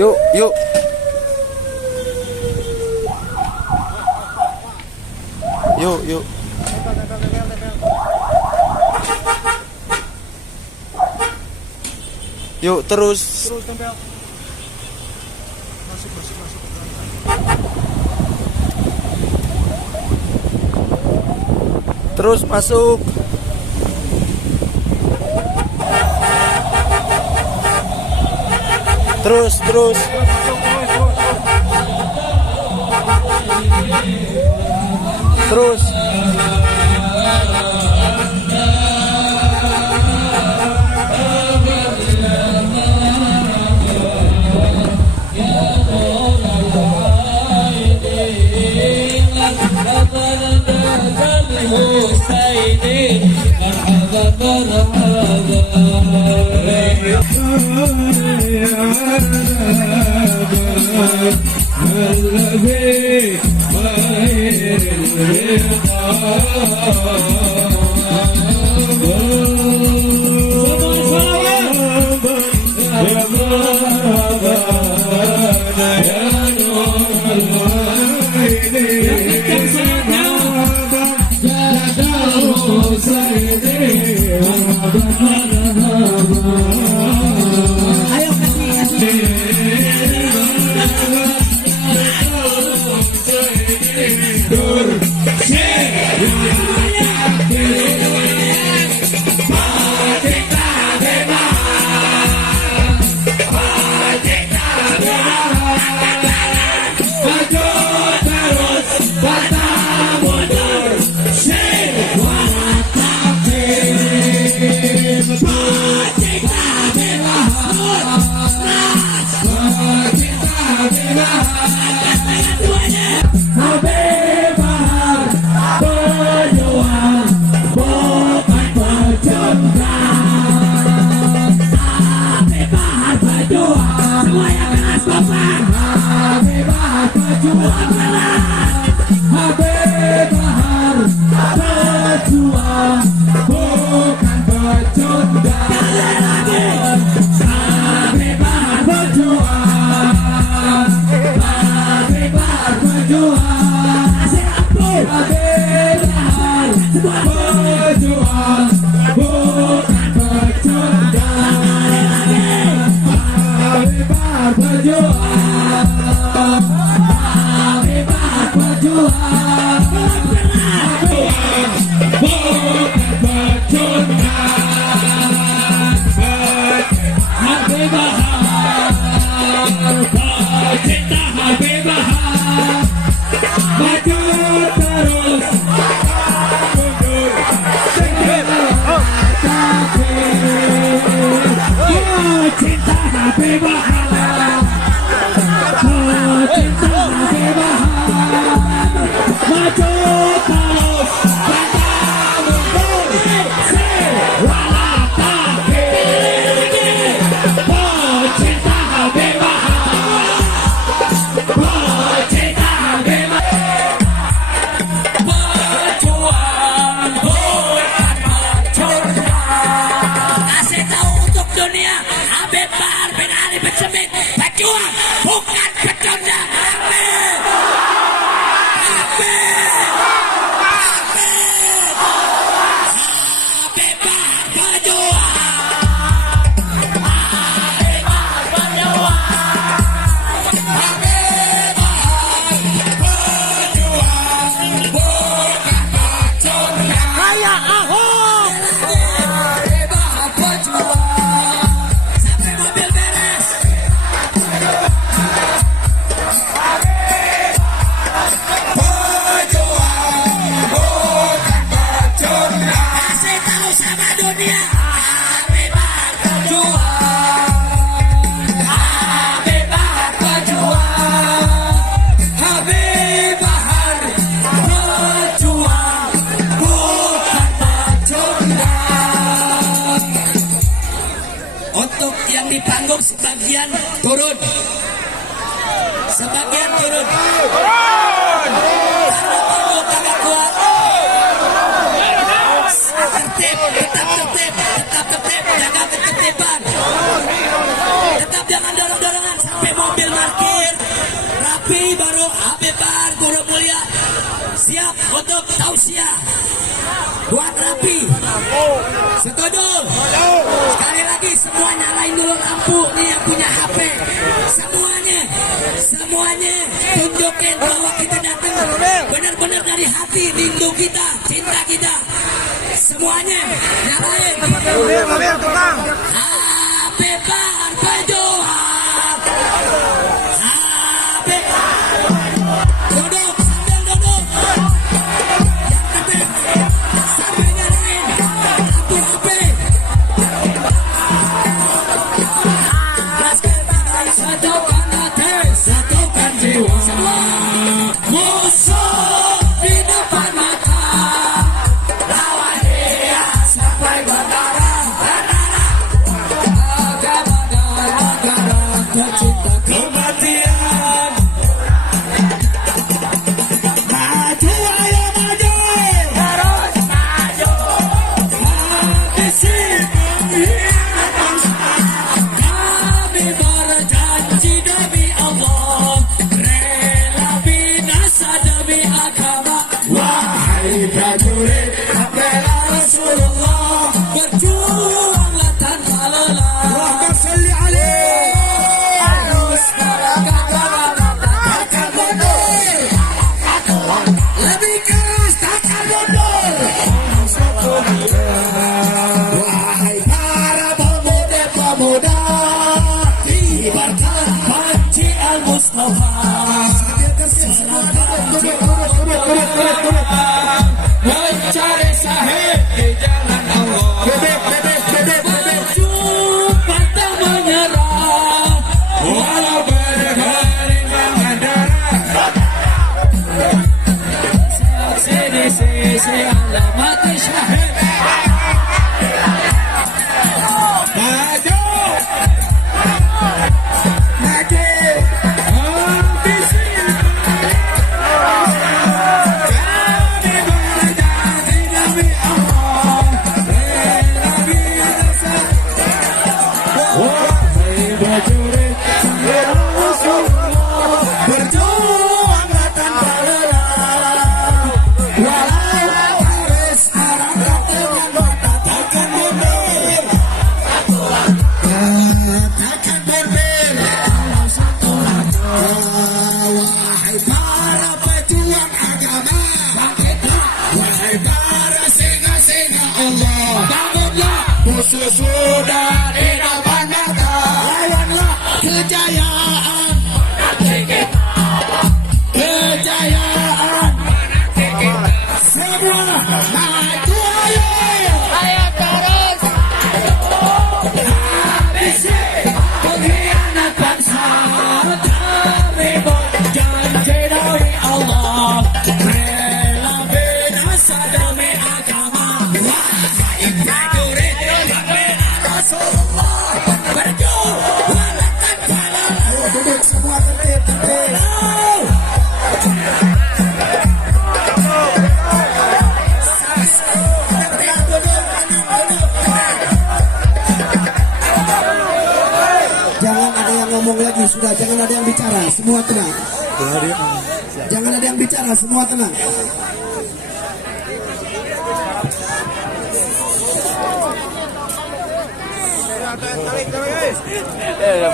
Yuk, yuk. Yuk, yuk. Yuk, terus. Terus tempel. Masuk. Terus masuk. Terus. Terus. Sebagian turun. Karena panggung kagak kuat. Tetap tertib, jaga ketertiban. Tetap jangan dorong-dorongan sampai mobil rapi baru Habibar guru mulia siap untuk tausiah buat rapi. Setuju? Sekali lagi semua nyalain dulu lampu nih yang punya HP. Semuanya tunjukin bahwa kita datang benar-benar dari hati, rindu kita, cinta kita. Semuanya nyalain. Habibar pejuang. Habibar. Duduk, sambil duduk. Yang penting sambil nyalain lampu HP. Satukan hati, satukan jiwa. Musuh di depan mata, lawan dia sampai berdarah. Agama tercinta kematian. Maju ayo maju, terus maju. Habisi pengkhianat bangsa. Kami berjanji demi Allah, rela binasa demi agama. Wahai prajurit, bela Rasulullah, berjuanglah tanpa lelah. Allahumma sholli alaihi. Harus takkan mundur. Lebih keras takkan mundur. Wahai para pemuda-pemuda, kibarkan panci Al-Mustafa. Mencari sahid di jalan Allah. Maju pantang menyerah, walau bergelimang darah. Sisi alamat syahid. Maju. Berjuanglah tanpa lelah, walau harus merangkak dengan mata. Takkan mundur, takkan mundur. Wahai para pejuang agama, bangkitlah. Wahai para singa-singa Allah, bangunlah. Musuh sudah di depan mata, lawanlah kejayaan. Kejayaan. Semua maju ayo terus. Habisi pengkhianat bangsa. Kami berjanji dari Allah, rela binasa demi agama. Wahai prajurit, bela Rasulullah, berjuanglah tanpa lelah. Duduk semua tertib. Jangan ada yang ngomong lagi, sudah jangan ada yang bicara, semua tenang. Jangan ada yang bicara, semua tenang.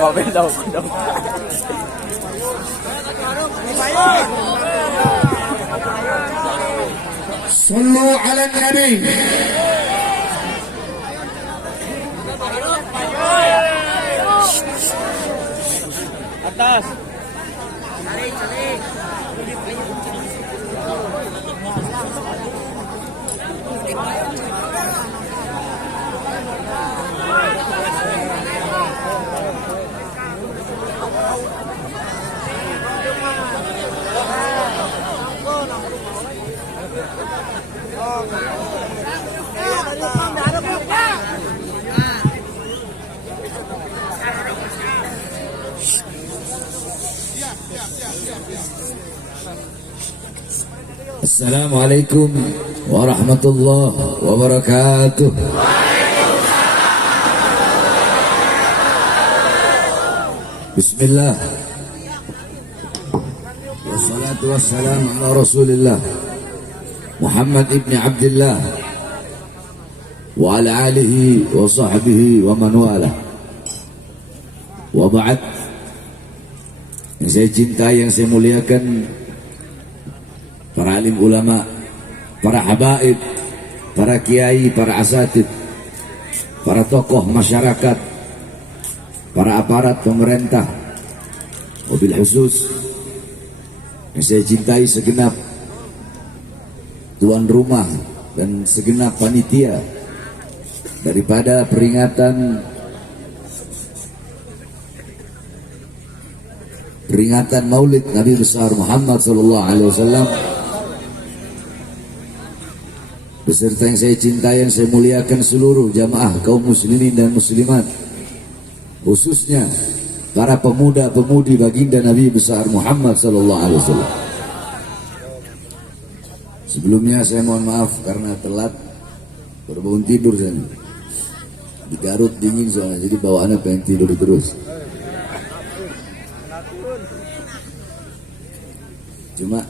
mobil daw. Sallu ala nabi. Atas. Assalamualaikum warahmatullahi wabarakatuh. Bismillah. والسلام على رسول الله محمد ابن عبد الله وعلى آله وصحبه ومن والاه. Wa ba'd. Yang saya cintai, yang saya muliakan, para alim ulama, para habaib, para kiai, para asatid, para tokoh masyarakat, para aparat pemerintah, wabil khusus yang saya cintai segenap tuan rumah dan segenap panitia daripada peringatan Maulid Nabi besar Muhammad sallallahu alaihi wasallam, beserta yang saya cintai, yang saya muliakan seluruh jamaah kaum muslimin dan muslimat, khususnya para pemuda-pemudi baginda Nabi besar Muhammad sallallahu alaihi wasallam. Sebelumnya saya mohon maaf karena telat, baru bangun tidur saya. Di Garut dingin soalnya, jadi bawaannya pengen tidur terus. Cuma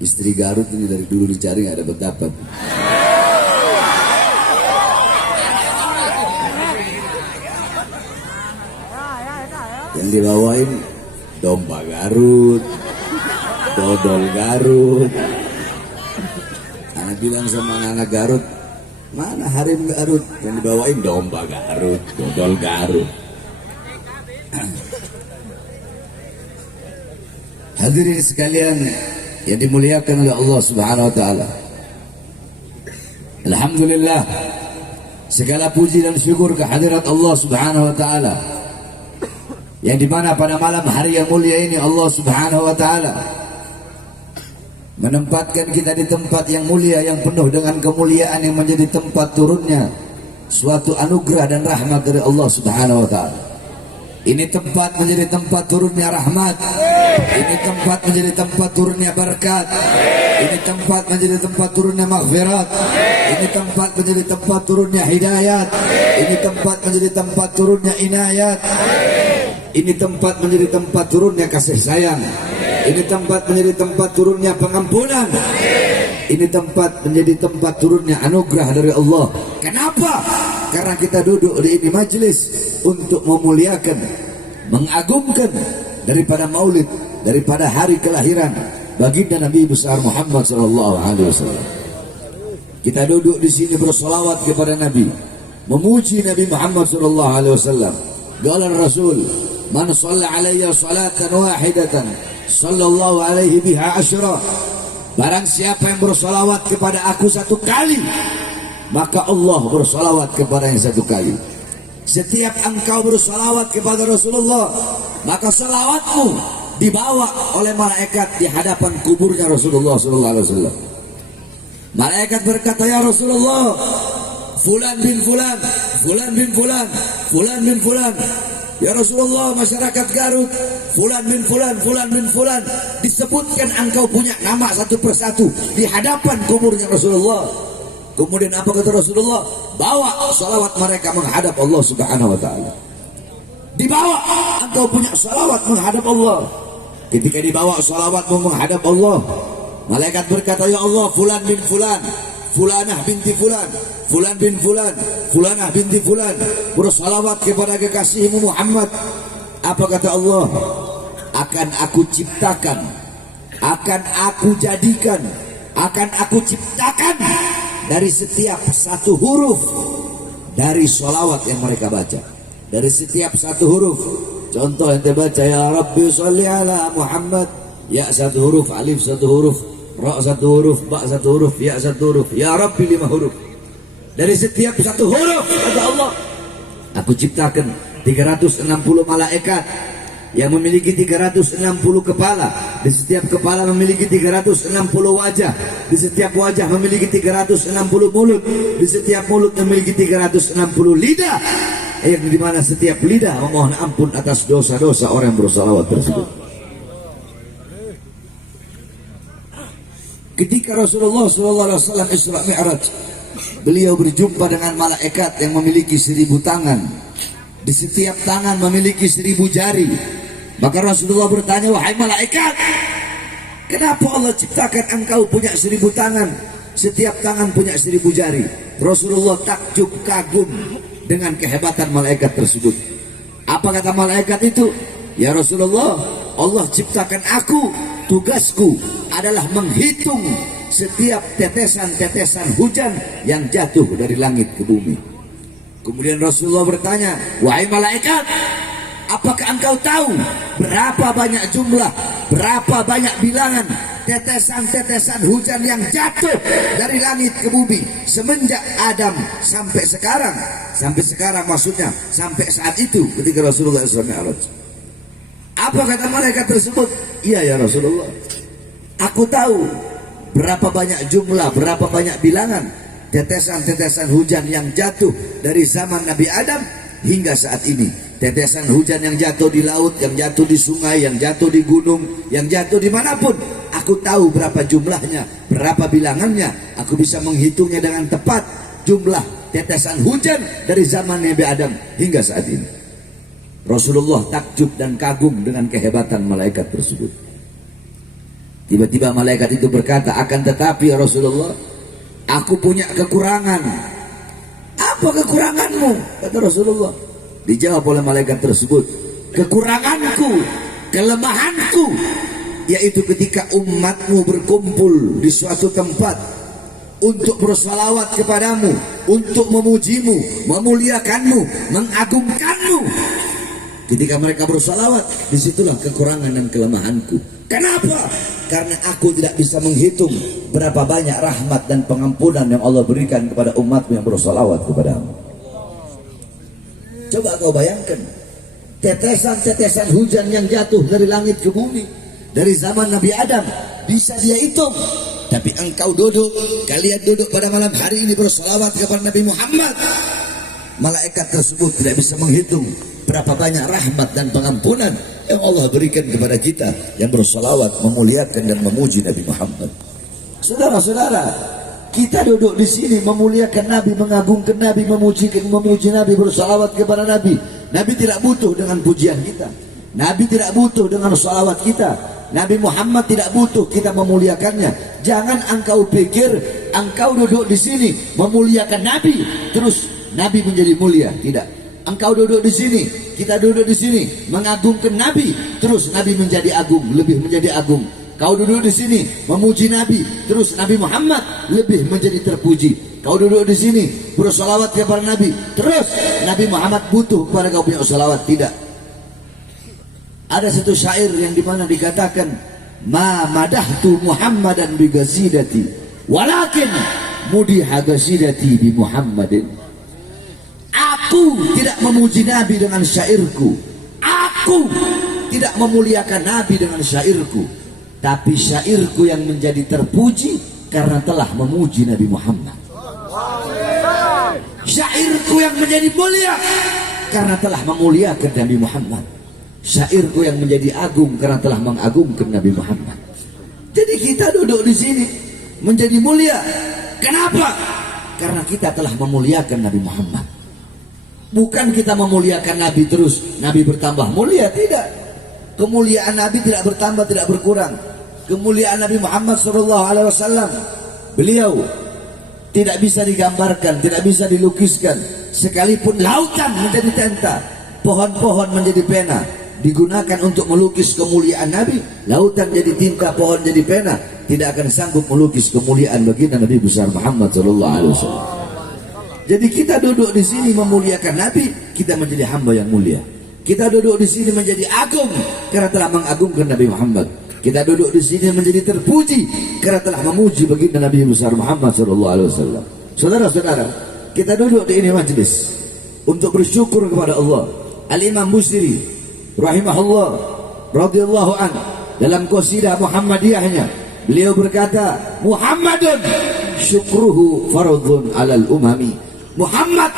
istri Garut ini dari dulu dicari nggak dapat. Yang dibawain domba Garut, dodol Garut. Anak bilang sama anak Garut, mana harim Garut? Yang dibawain domba Garut, dodol Garut. Hadirin sekalian yang dimuliakan oleh Allah Subhanahu wa taala. Alhamdulillah, segala puji dan syukur kehadirat Allah Subhanahu wa taala, yang dimana pada malam hari yang mulia ini Allah Subhanahu wa taala menempatkan kita di tempat yang mulia, yang penuh dengan kemuliaan, yang menjadi tempat turunnya suatu anugerah dan rahmat dari Allah Subhanahu wa taala. Ini tempat menjadi tempat turunnya rahmat. Ini tempat menjadi tempat turunnya berkat. Ini tempat menjadi tempat turunnya maghfirat. Ini tempat menjadi tempat turunnya hidayat. Ini tempat menjadi tempat turunnya inayat. Ini tempat menjadi tempat turunnya kasih sayang. Ini tempat menjadi tempat turunnya pengampunan. Ini tempat menjadi tempat turunnya anugerah dari Allah. Kenapa? Karena kita duduk di ini majelis untuk memuliakan, mengagungkan daripada maulid, daripada hari kelahiran baginda Nabi besar Muhammad sallallahu alaihi wasallam. Kita duduk di sini bersolawat kepada Nabi, memuji Nabi Muhammad sallallahu alaihi wasallam. Qala Rasul, man shalla alayya salatan wahidatan sallallahu alaihi biha asyra. Barang siapa yang bersolawat kepada aku satu kali, maka Allah bersolawat kepada yang satu kali. Setiap engkau bersolawat kepada Rasulullah, maka salawatmu dibawa oleh malaikat di hadapan kuburnya Rasulullah SAW. Malaikat berkata, ya Rasulullah, fulan bin fulan, fulan bin fulan, fulan bin fulan. Ya Rasulullah, masyarakat Garut, fulan bin fulan, fulan bin fulan, disebutkan engkau punya nama satu persatu di hadapan kuburnya Rasulullah. Kemudian apa kata Rasulullah? Bawa salawat mereka menghadap Allah Subhanahu wa taala. Dibawa, engkau punya salawat menghadap Allah. Ketika dibawa salawatmu menghadap Allah, malaikat berkata, ya Allah, fulan bin fulan, fulanah binti fulan, fulan bin fulan, fulanah binti fulan, bersalawat kepada kekasihmu Muhammad. Apa kata Allah? Akan aku ciptakan, akan aku jadikan, akan aku ciptakan dari setiap satu huruf dari sholawat yang mereka baca. Dari setiap satu huruf, contoh yang dibaca, ya Rabbi sholli ala Muhammad, ya satu huruf, alif satu huruf, ra satu huruf, ba satu huruf, ya satu huruf, ya Rabbi 5 huruf. Dari setiap satu huruf, kata Allah, aku ciptakan 360 malaikat yang memiliki 360 kepala. Di setiap kepala memiliki 360 wajah. Di setiap wajah memiliki 360 mulut. Di setiap mulut memiliki 360 lidah, yang dimana setiap lidah memohon ampun atas dosa-dosa orang yang bersalawat tersebut. Ketika Rasulullah SAW Isra Mi'raj, beliau berjumpa dengan malaikat yang memiliki 1000 tangan. Di setiap tangan memiliki 1000 jari. Maka Rasulullah bertanya, wahai malaikat, Kenapa Allah ciptakan engkau punya 1000 tangan, setiap tangan punya 1000 jari? Rasulullah takjub kagum dengan kehebatan malaikat tersebut. Apa kata malaikat itu? Ya Rasulullah, Allah ciptakan aku, tugasku adalah menghitung setiap tetesan-tetesan hujan yang jatuh dari langit ke bumi. Kemudian Rasulullah bertanya, wahai malaikat, apakah engkau tahu berapa banyak jumlah, berapa banyak bilangan tetesan-tetesan hujan yang jatuh dari langit ke bumi semenjak Adam sampai sekarang? Sampai sekarang maksudnya sampai saat itu ketika Rasulullah SAW. Apa kata malaikat tersebut? Iya ya Rasulullah, aku tahu berapa banyak jumlah, berapa banyak bilangan tetesan-tetesan hujan yang jatuh dari zaman Nabi Adam hingga saat ini. Tetesan hujan yang jatuh di laut, yang jatuh di sungai, yang jatuh di gunung, yang jatuh dimanapun, aku tahu berapa jumlahnya, berapa bilangannya. Aku bisa menghitungnya dengan tepat, jumlah tetesan hujan dari zaman Nabi Adam hingga saat ini. Rasulullah takjub dan kagum dengan kehebatan malaikat tersebut. Tiba-tiba malaikat itu berkata, akan tetapi ya Rasulullah, aku punya kekurangan. Apa kekuranganmu? Kata Rasulullah. Dijawab oleh malaikat tersebut, kekuranganku, kelemahanku, yaitu ketika umatmu berkumpul di suatu tempat untuk bersalawat kepadamu, untuk memujimu, memuliakanmu, mengagungkanmu. Ketika mereka bersalawat, disitulah kekurangan dan kelemahanku. Kenapa? Karena aku tidak bisa menghitung berapa banyak rahmat dan pengampunan yang Allah berikan kepada umatmu yang bersalawat kepadamu. Coba kau bayangkan, tetesan-tetesan hujan yang jatuh dari langit ke bumi dari zaman Nabi Adam bisa dia hitung. Tapi engkau duduk, kalian duduk pada malam hari ini bersalawat kepada Nabi Muhammad, malaikat tersebut tidak bisa menghitung berapa banyak rahmat dan pengampunan yang Allah berikan kepada kita yang bersalawat, memuliakan dan memuji Nabi Muhammad. Saudara-saudara, kita duduk di sini memuliakan Nabi, mengagungkan Nabi, memuji Nabi, bersalawat kepada Nabi. Nabi tidak butuh dengan pujian kita. Nabi tidak butuh dengan salawat kita. Nabi Muhammad tidak butuh kita memuliakannya. Jangan engkau pikir engkau duduk di sini memuliakan Nabi, terus Nabi menjadi mulia. Tidak. Engkau duduk di sini, kita duduk di sini mengagungkan Nabi, terus Nabi menjadi agung, lebih menjadi agung. Kau duduk di sini memuji Nabi, terus Nabi Muhammad lebih menjadi terpuji. Kau duduk di sini bersalawat kepada Nabi, terus Nabi Muhammad butuh kepada kau punya salawat. Tidak. Ada satu syair yang dimana dikatakan, ma madahtu Muhammadan bi gazidati, walakin mudiha gazidati bi Muhammadin. Aku tidak memuji Nabi dengan syairku, aku tidak memuliakan Nabi dengan syairku, tapi syairku yang menjadi terpuji karena telah memuji Nabi Muhammad. Syairku yang menjadi mulia karena telah memuliakan Nabi Muhammad. Syairku yang menjadi agung karena telah mengagungkan Nabi Muhammad. Jadi kita duduk di sini menjadi mulia. Kenapa? Karena kita telah memuliakan Nabi Muhammad. Bukan kita memuliakan Nabi terus Nabi bertambah mulia, tidak. Kemuliaan Nabi tidak bertambah, tidak berkurang. Kemuliaan Nabi Muhammad SAW, beliau tidak bisa digambarkan, tidak bisa dilukiskan. Sekalipun lautan menjadi tinta, pohon-pohon menjadi pena, digunakan untuk melukis kemuliaan Nabi, lautan jadi tinta, pohon jadi pena, tidak akan sanggup melukis kemuliaan baginda Nabi besar Muhammad SAW. Jadi kita duduk di sini memuliakan Nabi, kita menjadi hamba yang mulia. Kita duduk di sini menjadi agung karena telah mengagungkan Nabi Muhammad. Kita duduk di sini menjadi terpuji karena telah memuji baginda Nabi besar Muhammad SAW. Saudara-saudara, kita duduk di ini majlis untuk bersyukur kepada Allah. Al-Imam Busiri rahimahullah radhiyallahu an dalam qasidah Muhammadiyahnya, beliau berkata, Muhammadun syukruhu fardhun alal umami. Muhammad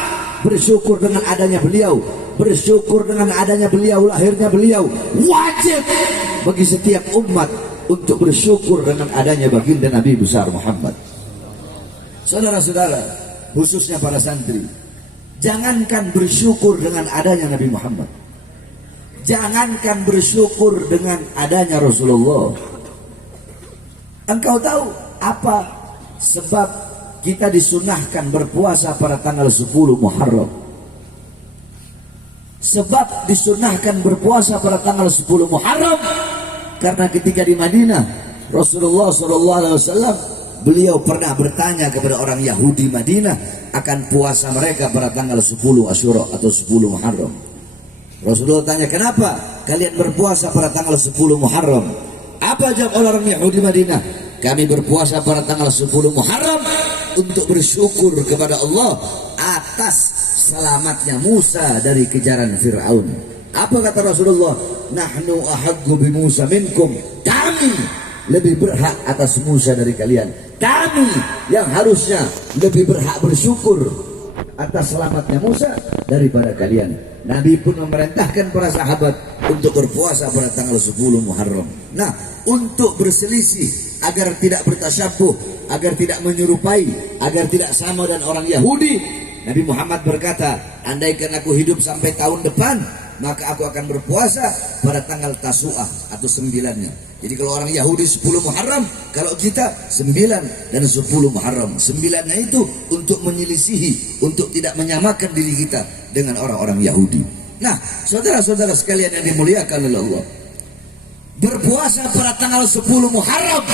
bersyukur dengan adanya beliau, bersyukur dengan adanya beliau, lahirnya beliau, wajib bagi setiap umat untuk bersyukur dengan adanya baginda Nabi besar Muhammad. Saudara-saudara, khususnya para santri, jangankan bersyukur dengan adanya Nabi Muhammad, jangankan bersyukur dengan adanya Rasulullah, Engkau tahu apa sebab kita disunahkan berpuasa pada tanggal 10 Muharram? Sebab disunahkan berpuasa pada tanggal 10 Muharram karena ketika di Madinah Rasulullah SAW beliau pernah bertanya kepada orang Yahudi Madinah akan puasa mereka pada tanggal 10 Asyura atau 10 Muharram. Rasulullah tanya, kenapa kalian berpuasa pada tanggal 10 Muharram? Apa jawab orang Yahudi Madinah? Kami berpuasa pada tanggal 10 Muharram untuk bersyukur kepada Allah atas selamatnya Musa dari kejaran Fir'aun. Apa kata Rasulullah? Nahnu ahaggu bi Musa minkum. Kami lebih berhak atas Musa dari kalian. Kami yang harusnya lebih berhak bersyukur atas selamatnya Musa daripada kalian. Nabi pun memerintahkan para sahabat untuk berpuasa pada tanggal 10 Muharram. Nah, untuk berselisih agar tidak bertasyabuh, agar tidak menyerupai, agar tidak sama dan orang Yahudi, Nabi Muhammad berkata, andaikan aku hidup sampai tahun depan, maka aku akan berpuasa pada tanggal Tasu'ah atau 9-nya. Jadi kalau orang Yahudi 10 Muharram, kalau kita 9 dan 10 Muharram. 9-nya itu untuk menyelisihi, untuk tidak menyamakan diri kita dengan orang-orang Yahudi. Nah, saudara-saudara sekalian yang dimuliakan oleh Allah, berpuasa pada tanggal 10 Muharram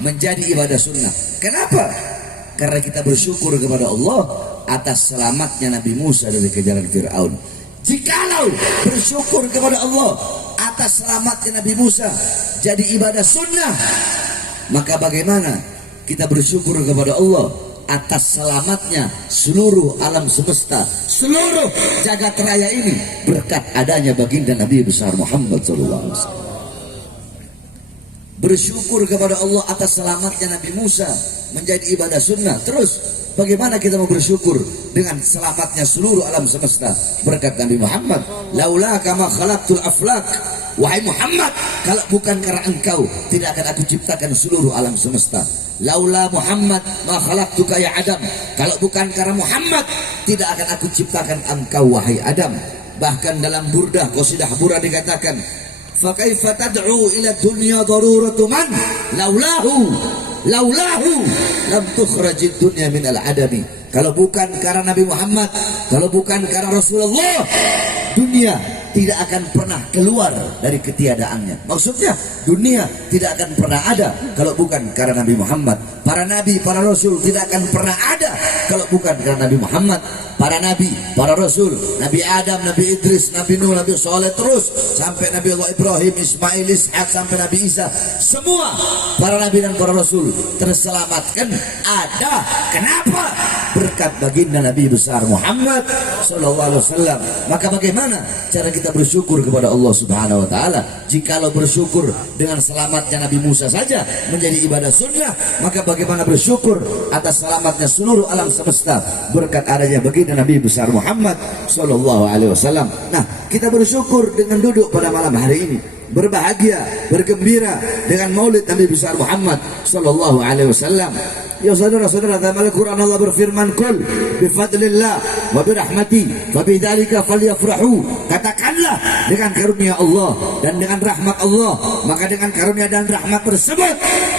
menjadi ibadah sunnah. Kenapa? Karena kita bersyukur kepada Allah atas selamatnya Nabi Musa dari kejaran Fir'aun. Jikalau bersyukur kepada Allah atas selamatnya Nabi Musa jadi ibadah sunnah, maka bagaimana kita bersyukur kepada Allah atas selamatnya seluruh alam semesta, seluruh jagat raya ini berkat adanya baginda Nabi besar Muhammad SAW. Bersyukur kepada Allah atas selamatnya Nabi Musa menjadi ibadah sunnah. Terus bagaimana kita mau bersyukur dengan selamatnya seluruh alam semesta berkat Nabi Muhammad? Laula kama khalaqtul aflak. Wahai Muhammad, kalau bukan karena engkau, tidak akan aku ciptakan seluruh alam semesta. Laula Muhammad ma khalaqtuka ya Adam. Kalau bukan karena Muhammad, tidak akan aku ciptakan engkau wahai Adam. Bahkan dalam burdah qasidah burdah dikatakan, fa kaifa tad'u ila dunya daruratu man laulahu lam tukhrajid dunya min al-adami. Kalau bukan karena Nabi Muhammad, kalau bukan karena Rasulullah, dunia tidak akan pernah keluar dari ketiadaannya. Maksudnya dunia tidak akan pernah ada kalau bukan karena Nabi Muhammad. Para nabi, para rasul tidak akan pernah ada kalau bukan karena Nabi Muhammad. Para nabi, para rasul, Nabi Adam, Nabi Idris, Nabi Nuh, Nabi Saleh, terus sampai Nabi Allah Ibrahim, Ismail, Ishak, sampai Nabi Isa. Semua para nabi dan para rasul terselamatkan ada. Kenapa? Berkat baginda Nabi besar Muhammad SAW. Maka bagaimana cara kita bersyukur kepada Allah Subhanahu Wa Taala? Jikalau bersyukur dengan selamatnya Nabi Musa saja menjadi ibadah sunnah, maka bagaimana bersyukur atas selamatnya seluruh alam semesta berkat adanya baginda Nabi besar Muhammad SAW. Nah, kita bersyukur dengan duduk pada malam hari ini, berbahagia, bergembira dengan maulid Nabi besar Muhammad SAW. Ya saudara-saudara, dalam Al-Quran Allah berfirman, "Qul bifadlillah wa birahmati fabidzalika falyafrahu." Katakanlah, dengan karunia Allah dan dengan rahmat Allah, maka dengan karunia dan rahmat tersebut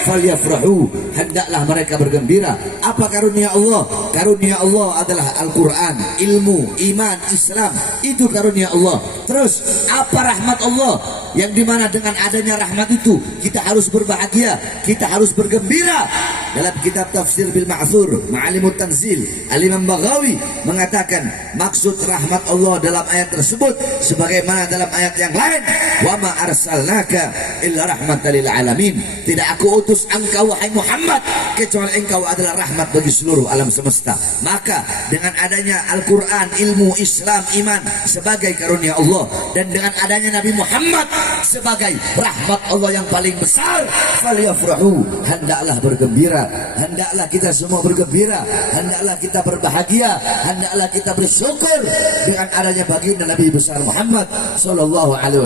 falyafrahu, hendaklah mereka bergembira. Apa karunia Allah? Karunia Allah adalah Al-Quran, ilmu, iman, Islam. Itu karunia Allah. Terus apa rahmat Allah? Yang dimana dengan adanya rahmat itu kita harus berbahagia, kita harus bergembira. Dalam kitab Tafsir bil Ma'thur Ma'alimut Tanzil, Al-Imam Baghawi mengatakan maksud rahmat Allah dalam ayat tersebut sebagaimana dalam ayat yang lain, wa ma arsalnaka illa rahmatan lil alamin. Tidak aku utus engkau wahai Muhammad kecuali engkau adalah rahmat bagi seluruh alam semesta. Maka dengan adanya Al-Quran, ilmu, Islam, iman sebagai karunia Allah, dan dengan adanya Nabi Muhammad sebagai rahmat Allah yang paling besar, falyafrahu, hendaklah bergembira, hendaklah kita semua bergembira, hendaklah kita berbahagia, hendaklah kita bersyukur dengan adanya baginda Nabi besar Muhammad SAW.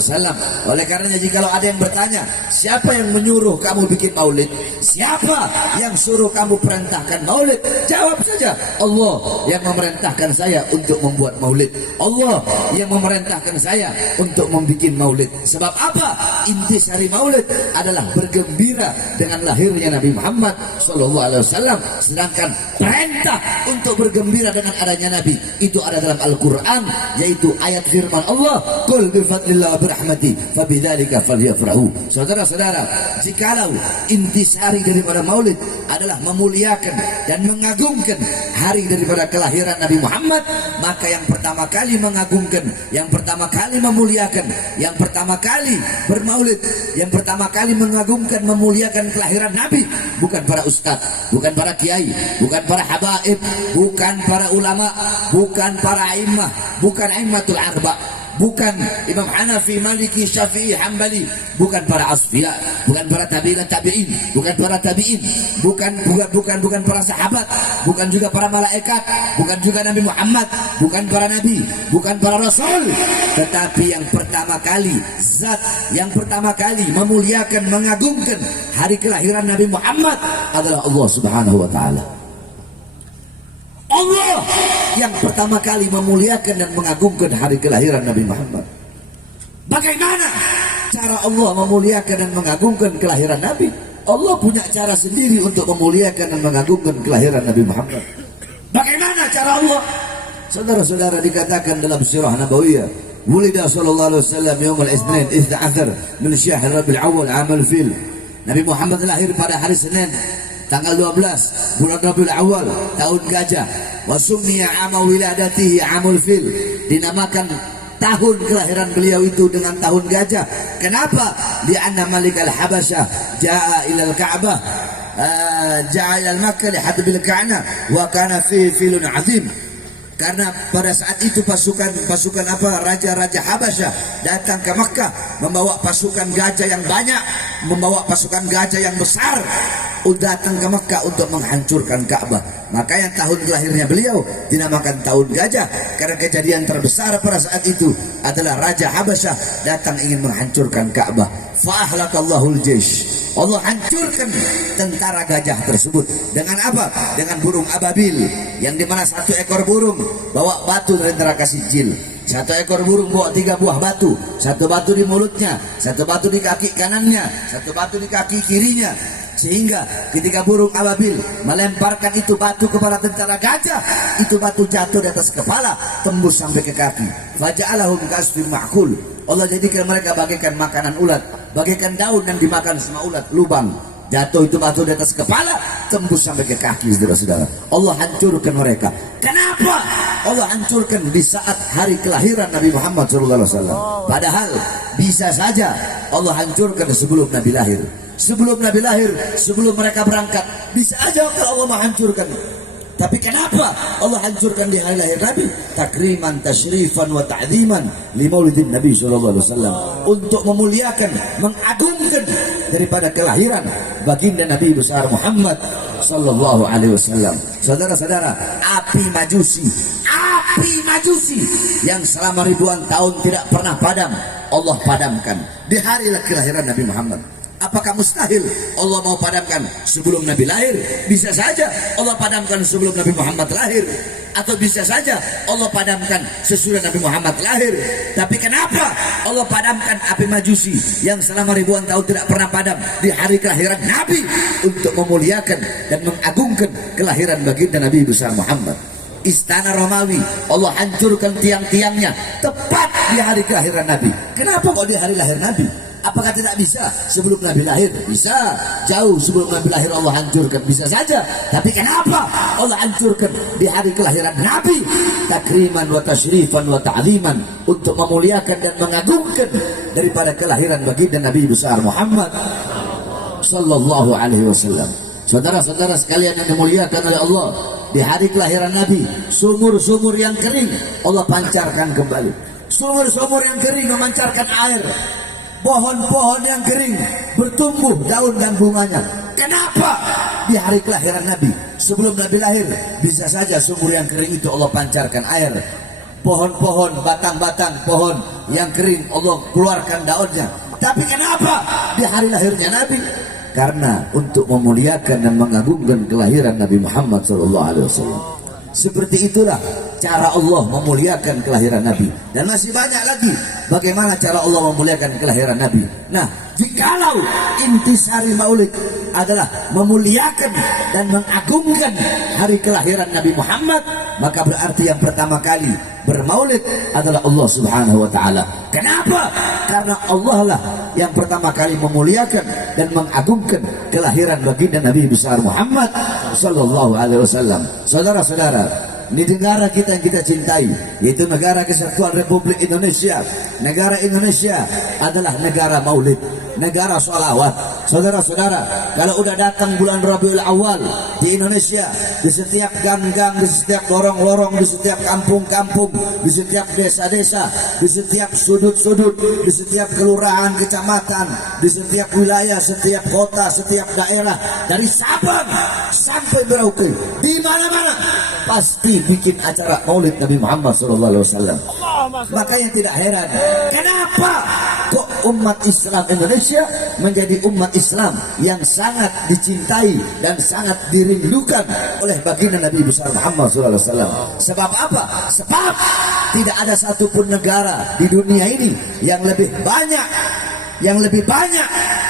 Oleh karenanya jikalau ada yang bertanya, siapa yang menyuruh kamu bikin maulid? Siapa yang suruh kamu perintahkan maulid? Jawab saja, Allah yang memerintahkan saya untuk membuat maulid. Allah yang memerintahkan saya untuk membuat maulid. Sebab Sebab apa? Intisari maulid adalah bergembira dengan lahirnya Nabi Muhammad SAW. Sedangkan perintah untuk bergembira dengan adanya Nabi itu ada dalam Al-Quran, yaitu ayat firman Allah, Qul bifadlillah wa birahmati fabidzalika falyafrahu. Saudara-saudara, jikalau intisari daripada maulid adalah memuliakan dan mengagungkan hari daripada kelahiran Nabi Muhammad, maka yang pertama kali mengagungkan, yang pertama kali memuliakan, yang pertama kali bermaulid, yang pertama kali mengagungkan, memuliakan kelahiran Nabi bukan para ustadz, bukan para kiai, bukan para habaib, bukan para ulama, bukan para imam, bukan immatul arba, bukan Imam Hanafi, Maliki, Syafi'i, Hambali, bukan para asfiya, bukan para tabi'in, bukan para tabi'in, bukan para sahabat, bukan juga para malaikat, bukan juga Nabi Muhammad, bukan para nabi, bukan para rasul, tetapi yang pertama kali, zat yang pertama kali memuliakan, mengagungkan hari kelahiran Nabi Muhammad adalah Allah Subhanahu wa taala. Allah yang pertama kali memuliakan dan mengagungkan hari kelahiran Nabi Muhammad. Bagaimana cara Allah memuliakan dan mengagungkan kelahiran Nabi? Allah punya cara sendiri untuk memuliakan dan mengagungkan kelahiran Nabi Muhammad. Bagaimana cara Allah? Saudara-saudara, dikatakan dalam sirah Nabawiyah, Wulida sallallahu alaihi wasallam yaumul Itsnin 12 min Syahr Rabiul Awwal amal fil. Nabi Muhammad lahir pada hari Senin tanggal 12 bulan Rabiul Awal tahun gajah. Wa summiya ama wiladatihi amul fil, dinamakan tahun kelahiran beliau itu dengan tahun gajah. Kenapa? Li'anna Malik al-Habasyah jaa ila al-Ka'bah, jaa ila Makkah lihadbil Ka'bah wa kana fi filun azim. Karena pada saat itu pasukan raja-raja Habasyah datang ke Makkah membawa pasukan gajah yang banyak, membawa pasukan gajah yang besar, datang ke Makkah untuk menghancurkan Ka'bah. Maka yang tahun lahirnya beliau dinamakan tahun gajah, karena kejadian terbesar pada saat itu adalah raja Habasyah datang ingin menghancurkan Ka'bah. Fa'ahlakallahul jaysh, Allah hancurkan tentara gajah tersebut dengan apa? Dengan burung ababil, yang dimana satu ekor burung bawa batu dari neraka sijil. Satu ekor burung bawa 3 buah batu, satu batu di mulutnya, satu batu di kaki kanannya, satu batu di kaki kirinya. Sehingga ketika burung ababil melemparkan itu batu kepada tentara gajah, itu batu jatuh di atas kepala, tembus sampai ke kaki. Faja'alahum kasfin ma'kul, Allah jadikan mereka bagaikan makanan ulat, bagaikan daun yang dimakan sama ulat, lubang. Jatuh itu batu di atas kepala, tembus sampai ke kaki, saudara-saudara. Allah hancurkan mereka. Kenapa? Allah hancurkan di saat hari kelahiran Nabi Muhammad SAW. Padahal bisa saja Allah hancurkan sebelum Nabi lahir. Sebelum Nabi lahir, sebelum mereka berangkat, bisa aja Allah menghancurkan. Tapi kenapa Allah hancurkan di hari lahir Nabi? Takriman, tasyrifan, wa ta'ziman li maulidin Nabi SAW, untuk memuliakan, mengagungkan daripada kelahiran baginda Nabi besar Muhammad sallallahu alaihi wasallam. Saudara-saudara, api majusi yang selama ribuan tahun tidak pernah padam, Allah padamkan di hari kelahiran Nabi Muhammad. Apakah mustahil Allah mau padamkan sebelum Nabi lahir? Bisa saja Allah padamkan sebelum Nabi Muhammad lahir, atau bisa saja Allah padamkan sesudah Nabi Muhammad lahir. Tapi kenapa Allah padamkan api majusi yang selama ribuan tahun tidak pernah padam di hari kelahiran Nabi, untuk memuliakan dan mengagungkan kelahiran baginda Nabi besar Muhammad? Istana Romawi Allah hancurkan tiang-tiangnya tepat di hari kelahiran Nabi. Kenapa kok di hari lahir Nabi? Apakah tidak bisa sebelum Nabi lahir? Bisa. Jauh sebelum Nabi lahir Allah hancurkan, bisa saja. Tapi kenapa Allah hancurkan di hari kelahiran Nabi? Takriman wa tasyrifan wa ta'ziman, untuk memuliakan dan mengagungkan daripada kelahiran baginda Nabi besar Muhammad sallallahu alaihi wasallam. Saudara-saudara sekalian yang dimuliakan oleh Allah, di hari kelahiran Nabi, sumur-sumur yang kering Allah pancarkan kembali. Sumur-sumur yang kering memancarkan air. Pohon-pohon yang kering bertumbuh daun dan bunganya. Kenapa? Di hari kelahiran Nabi, sebelum Nabi lahir, bisa saja sumur yang kering itu Allah pancarkan air. Pohon-pohon, batang-batang pohon yang kering Allah keluarkan daunnya. Tapi kenapa di hari lahirnya Nabi? Karena untuk memuliakan dan mengagungkan kelahiran Nabi Muhammad SAW. Seperti itulah cara Allah memuliakan kelahiran Nabi. Dan masih banyak lagi bagaimana cara Allah memuliakan kelahiran Nabi. Nah, jikalau intisari maulid adalah memuliakan dan mengagungkan hari kelahiran Nabi Muhammad, maka berarti yang pertama kali bermaulid adalah Allah Subhanahu wa taala. Kenapa? Karena Allah lah yang pertama kali memuliakan dan mengagungkan kelahiran baginda Nabi besar Muhammad sallallahu alaihi wasallam. Saudara-saudara, di negara kita yang kita cintai, yaitu negara Kesatuan Republik Indonesia. Negara Indonesia adalah negara maulid, negara sholawat. Saudara-saudara, kalau udah datang bulan Rabiul Awal di Indonesia, di setiap gang-gang, di setiap lorong-lorong, di setiap kampung-kampung, di setiap desa-desa, di setiap sudut-sudut, di setiap kelurahan, kecamatan, di setiap wilayah, setiap kota, setiap daerah, dari Sabang sampai Merauke, di mana-mana pasti bikin acara maulid Nabi Muhammad SAW. Makanya tidak heran kenapa kok umat Islam Indonesia menjadi umat Islam yang sangat dicintai dan sangat dirindukan oleh baginda Nabi besar Muhammad SAW. Sebab apa? Sebab tidak ada satupun negara di dunia ini yang lebih banyak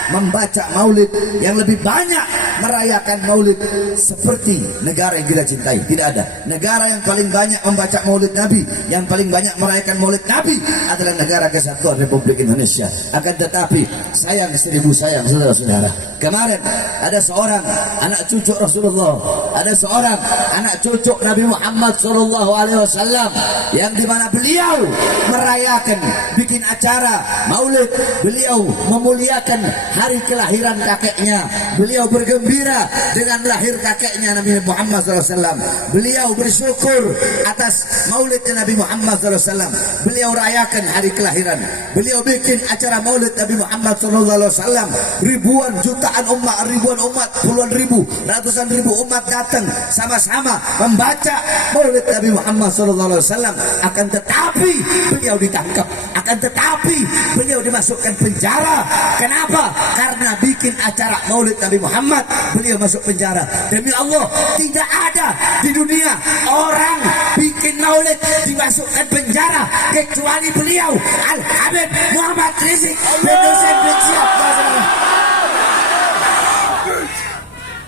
membaca maulid, yang lebih banyak merayakan maulid seperti negara yang kita cintai. Tidak ada negara yang paling banyak membaca maulid Nabi, yang paling banyak merayakan maulid Nabi adalah negara Kesatuan Republik Indonesia. Akan tetapi sayang seribu sayang, saudara-saudara, kemarin ada seorang anak cucu Rasulullah, ada seorang anak cucu Nabi Muhammad SAW, yang dimana beliau merayakan, bikin acara maulid, beliau memuliakan hari kelahiran kakeknya, beliau bergembira dengan lahir kakeknya Nabi Muhammad SAW, beliau bersyukur atas maulid Nabi Muhammad SAW, beliau rayakan hari kelahiran, beliau bikin acara maulid Nabi Muhammad SAW, ribuan jutaan umat, ribuan umat, puluhan ribu, ratusan ribu umat datang sama-sama membaca maulid Nabi Muhammad SAW. Akan tetapi beliau ditangkap, akan tetapi beliau dimasukkan penjara. Kenapa? Karena bikin acara maulid Nabi Muhammad, beliau masuk penjara. Demi Allah, tidak ada di dunia orang bikin maulid dimasukkan penjara kecuali beliau, Al-Habib Muhammad Rizik bin Hussein bin Syihab.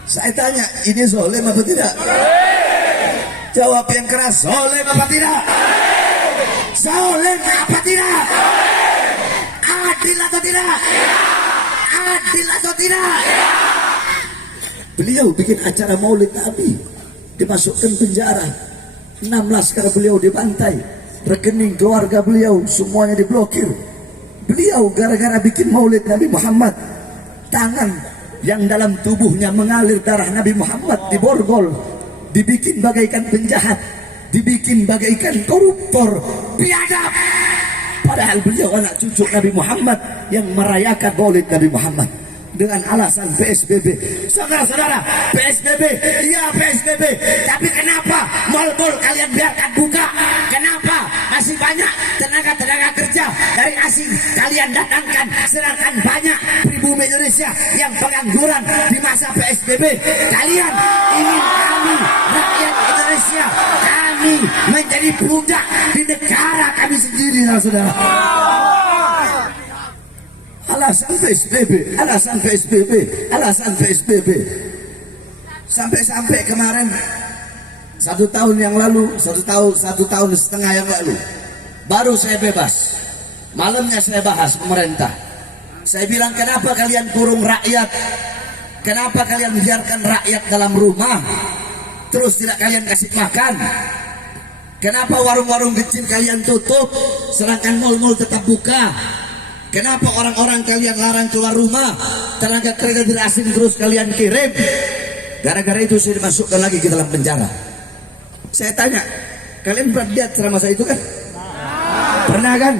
Saya tanya, ini zalim apa tidak? Jawab yang keras, zalim apa tidak? Zalim apa tidak? Adil atau tidak? Adil atau tidak? Beliau bikin acara maulid Nabi, dimasukkan penjara, 6 laskar beliau dibantai, rekening keluarga beliau semuanya diblokir. Beliau gara-gara bikin maulid Nabi Muhammad, tangan yang dalam tubuhnya mengalir darah Nabi Muhammad diborgol, dibikin bagaikan penjahat, dibikin bagaikan koruptor, biadab. Padahal beliau anak cucu Nabi Muhammad yang merayakan maulid Nabi Muhammad dengan alasan PSBB. Saudara-saudara, PSBB, iya PSBB, tapi kenapa mal-mal kalian biarkan buka? Kenapa masih banyak tenaga-tenaga kerja dari asing kalian datangkan, sedangkan banyak pribumi Indonesia yang pengangguran di masa PSBB? Kalian ingin kami, rakyat Indonesia, kami menjadi budak di negara kami sendiri, saudara. Alasan PSBB, alasan PSBB, alasan PSBB. Sampai-sampai kemarin 1 tahun yang lalu, 1 tahun setengah yang lalu, baru saya bebas. Malamnya saya bahas pemerintah. Saya bilang, kenapa kalian kurung rakyat? Kenapa kalian biarkan rakyat dalam rumah? Terus tidak kalian kasih makan? Kenapa warung-warung kecil kalian tutup, sedangkan mal-mal tetap buka? Kenapa orang-orang kalian larang keluar rumah, tenaga kerja dari asing terus kalian kirim? Gara-gara itu saya dimasukkan lagi ke dalam penjara. Saya tanya, kalian pernah lihat ceramah saya itu kan? Pernah kan?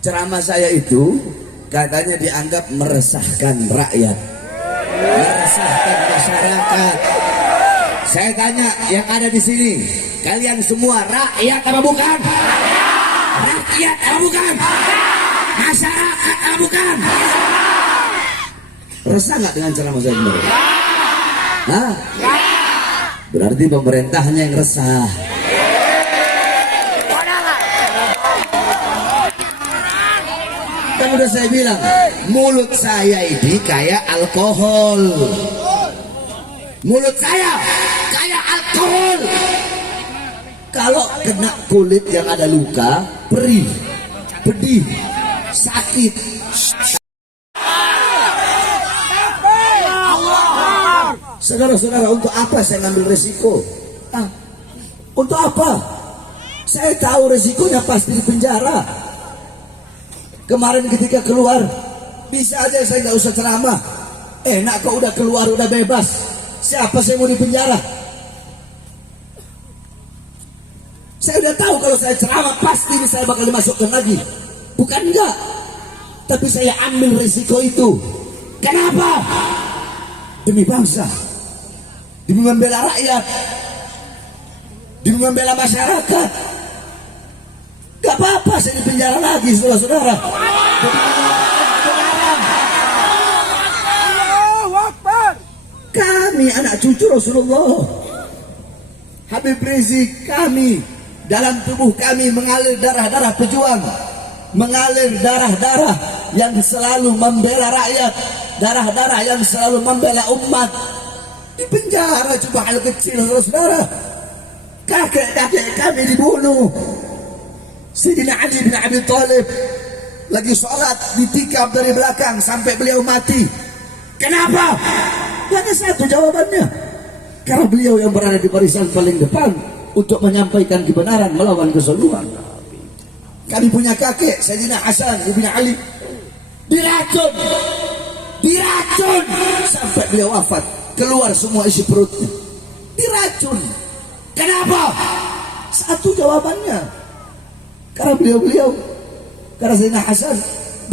Ceramah saya itu katanya dianggap meresahkan rakyat, meresahkan masyarakat. Saya tanya yang ada di sini, kalian semua rakyat apa bukan? Rakyat apa bukan? Masyarakat apa bukan? Resah nggak dengan ceramah saya kemarin? Hah? Berarti pemerintahnya yang resah. Kan udah saya bilang, mulut saya ini kayak alkohol. Mulut saya kayak alkohol. Kalau kena kulit yang ada luka, perih, pedih, sakit. Saudara-saudara, untuk apa saya ngambil resiko? Untuk apa? Saya tahu resikonya pasti di penjara. Kemarin ketika keluar, bisa aja saya nggak usah ceramah. Enak kok udah keluar, udah bebas. Siapa saya mau di penjara? Saya udah tahu kalau saya ceramah pasti ini saya bakal dimasukkan lagi. Bukan enggak, tapi saya ambil risiko itu. Kenapa? Demi bangsa, demi membela rakyat, demi membela masyarakat. Gak apa-apa saya di penjara lagi, saudara-saudara. Kami anak cucu Rasulullah, Habib Rizik, kami dalam tubuh kami mengalir darah-darah pejuang, mengalir darah-darah yang selalu membela rakyat, darah-darah yang selalu membela umat. Di penjara cuma hal kecil, saudara. Kakek-kakek kami dibunuh. Sayyidina Ali bin Abi Thalib lagi sholat ditikam dari belakang sampai beliau mati. Kenapa? Hanya satu jawabannya, karena beliau yang berada di barisan paling depan untuk menyampaikan kebenaran melawan kezaliman. Kami punya kakek Sayyidina Hasan bin Ali diracun sampai beliau wafat, keluar semua isi perutnya, diracun. Kenapa? Satu jawabannya, karena karena Sayyidina Hasan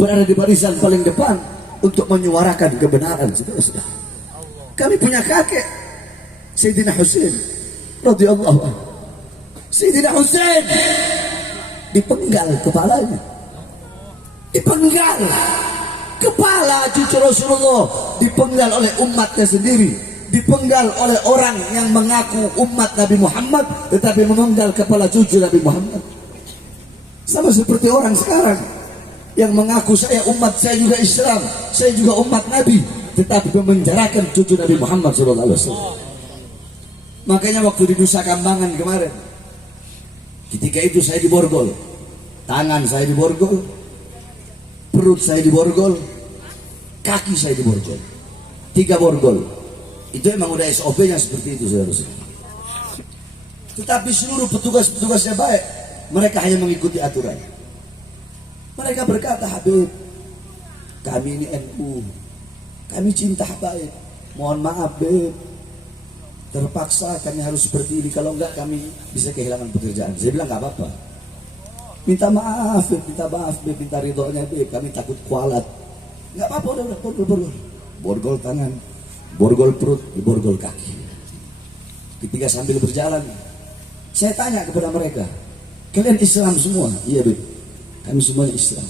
berada di barisan paling depan untuk menyuarakan kebenaran. Saudara-saudara, kami punya kakek Sayyidina Husain radhiyallahu anhu. Sayyidina Husain dipenggal kepalanya, dipenggal kepala cucu Rasulullah, dipenggal oleh umatnya sendiri, dipenggal oleh orang yang mengaku umat Nabi Muhammad tetapi memenggal kepala cucu Nabi Muhammad. Sama seperti orang sekarang yang mengaku saya umat, saya juga Islam, saya juga umat Nabi, tetapi memenjarakan cucu Nabi Muhammad SAW. Makanya waktu di Nusa Kambangan kemarin, ketika itu saya diborgol, tangan saya diborgol, perut saya diborgol, kaki saya diborgol, 3 borgol. Itu emang udah SOP-nya seperti itu, saudara-saudara. Tetapi seluruh petugas-petugasnya baik. Mereka hanya mengikuti aturan. Mereka berkata, Habib, kami ini NU, kami cinta Habib. Mohon maaf, Beb, terpaksa kami harus seperti ini. Kalau enggak kami bisa kehilangan pekerjaan. Saya bilang nggak apa-apa. Minta maaf, Beb, minta ridhonya, Beb. Kami takut kualat. Nggak apa-apa, udah borgol. Borgol tangan, borgol perut, borgol kaki. Ketika sambil berjalan, saya tanya kepada mereka, kalian Islam semua? Iya, Beb, kami semuanya Islam.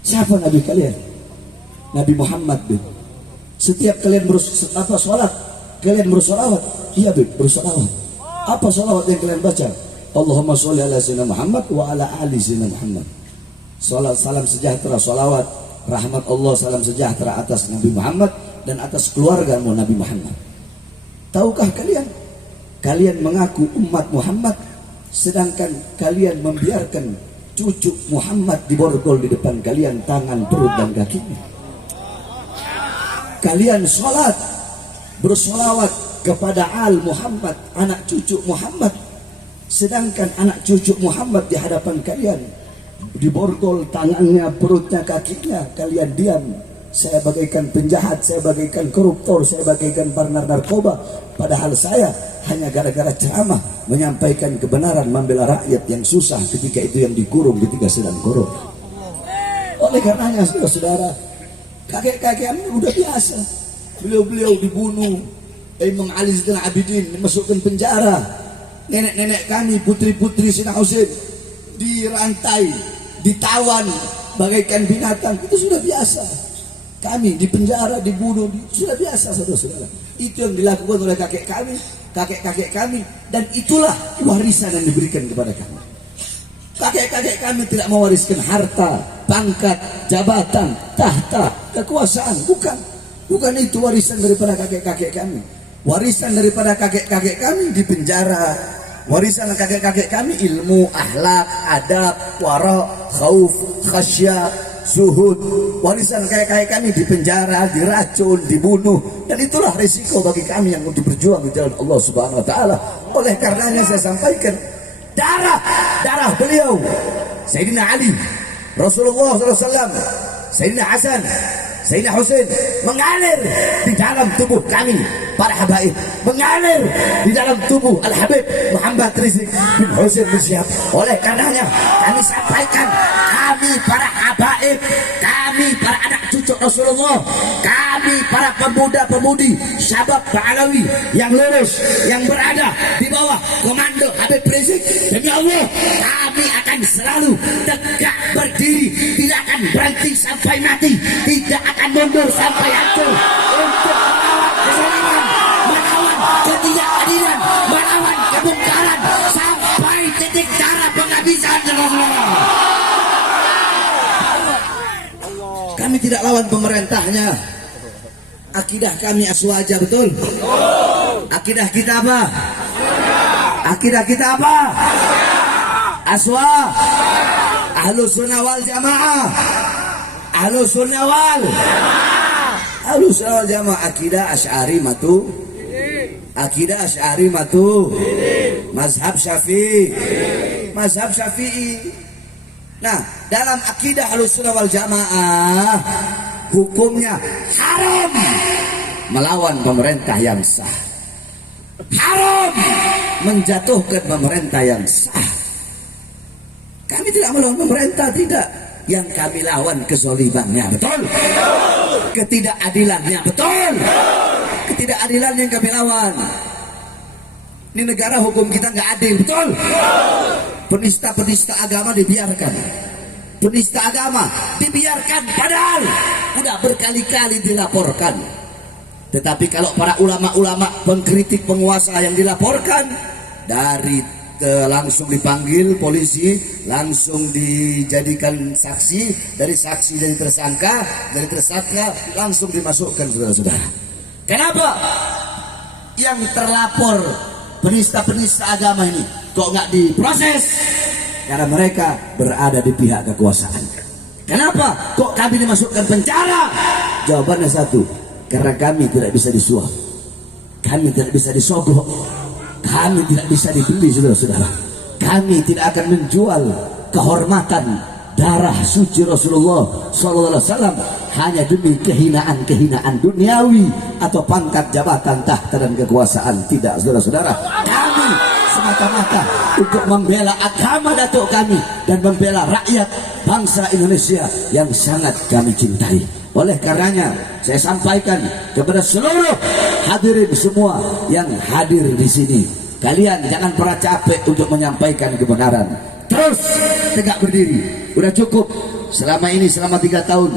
Siapa Nabi kalian? Nabi Muhammad, Beb. Setiap kalian sholat, kalian bersolawat? Iya, Beb, bersolawat. Apa solawat yang kalian baca? Allahumma sholli ala sayyidina Muhammad wa ala ali sayyidina Muhammad. Salat, salam sejahtera, solawat rahmat Allah, salam sejahtera atas Nabi Muhammad dan atas keluarga Nabi Muhammad. Tahukah kalian? Kalian mengaku umat Muhammad, sedangkan kalian membiarkan cucu Muhammad diborgol di depan kalian, tangan, perut, dan kakinya. Kalian sholat, bersolawat kepada Al Muhammad, anak cucu Muhammad, sedangkan anak cucu Muhammad di hadapan kalian diborgol tangannya, perutnya, kakinya. Kalian diam. Saya bagaikan penjahat, saya bagaikan koruptor, saya bagaikan partner narkoba. Padahal saya hanya gara-gara ceramah menyampaikan kebenaran, membela rakyat yang susah ketika itu, yang dikurung ketika sedang korup. Oleh karenanya, saudara-saudara, kakek-kakek kami udah biasa. Beliau-beliau dibunuh, Imam Ali Zainal Abidin dimasukkan penjara, nenek-nenek kami, putri-putri Sayyidina Husain dirantai, ditawan bagaikan binatang. Itu sudah biasa. Kami di penjara, dibunuh, sudah biasa, saudara-saudara. Itu yang dilakukan oleh kakek kami, kakek-kakek kami, dan itulah warisan yang diberikan kepada kami. Kakek-kakek kami tidak mewariskan harta, pangkat, jabatan, tahta, kekuasaan, bukan itu warisan daripada kakek-kakek kami. Warisan daripada kakek-kakek kami di penjara. Warisan kakek-kakek kami ilmu, akhlak, adab, wara, khauf, khasyah, zuhud. Warisan kakek-kakek kami di penjara, diracun, dibunuh, dan itulah risiko bagi kami yang untuk berjuang di jalan Allah Subhanahu wa taala. Oleh karenanya saya sampaikan, darah beliau Sayyidina Ali, Rasulullah SAW, Sayyidina Hasan, Sayyidina Husain mengalir di dalam tubuh kami para habaib, mengalir di dalam tubuh Al-Habib Muhammad Rizik bin Husain bin Syihab. Oleh karenanya kami sampaikan, kami para habaib, kami para anak cucu Rasulullah, kami para pemuda-pemudi Syabab Ba'alawi yang lurus, yang berada di bawah komando Habib Rizik, demi Allah kami akan selalu tegak berdiri, tidak akan berhenti sampai mati, tidak akan mundur sampai hancur untuk melawan kezaliman, melawan ketidakadilan, melawan kemungkaran sampai titik darah penghabisan. Kami tidak lawan pemerintahnya. Akidah kami aswaja, betul? Akidah kita apa? Akidah kita apa? Aswa. Ahlus sunnah wal jamaah. Ahlus sunnah wal jamaah. Akidah Asy'ari matu. Akidah Asy'ari matu. Mazhab Syafi'i. Mazhab Syafi'i. Nah, dalam akidah Ahlus sunnah wal jamaah, hukumnya haram melawan pemerintah yang sah. Haram menjatuhkan pemerintah yang sah. Kami tidak melawan pemerintah, tidak. Yang kami lawan kezalimannya, betul? Ketidakadilannya, betul? Ketidakadilan yang kami lawan. Ini negara hukum kita nggak adil, betul? Penista-penista agama dibiarkan. Penista agama dibiarkan, padahal udah berkali-kali dilaporkan. Tetapi kalau para ulama-ulama pengkritik penguasa yang dilaporkan, langsung dipanggil polisi, langsung dijadikan saksi, dari saksi jadi tersangka, dari tersangka langsung dimasukkan, saudara-saudara. Kenapa yang terlapor penista-penista agama ini kok nggak diproses? Karena mereka berada di pihak kekuasaan. Kenapa kok kami dimasukkan penjara? Jawabannya satu, karena kami tidak bisa disuap, kami tidak bisa disogok, kami tidak bisa dibeli, saudara-saudara. Kami tidak akan menjual kehormatan darah suci Rasulullah SAW hanya demi kehinaan-kehinaan duniawi atau pangkat, jabatan, tahta, dan kekuasaan. Tidak, saudara-saudara. Kami semata-mata untuk membela agama datuk kami dan membela rakyat bangsa Indonesia yang sangat kami cintai. Oleh karenanya saya sampaikan kepada seluruh hadirin semua yang hadir di sini, kalian jangan pernah capek untuk menyampaikan kebenaran. Terus tegak berdiri. Udah cukup selama ini, selama 3 tahun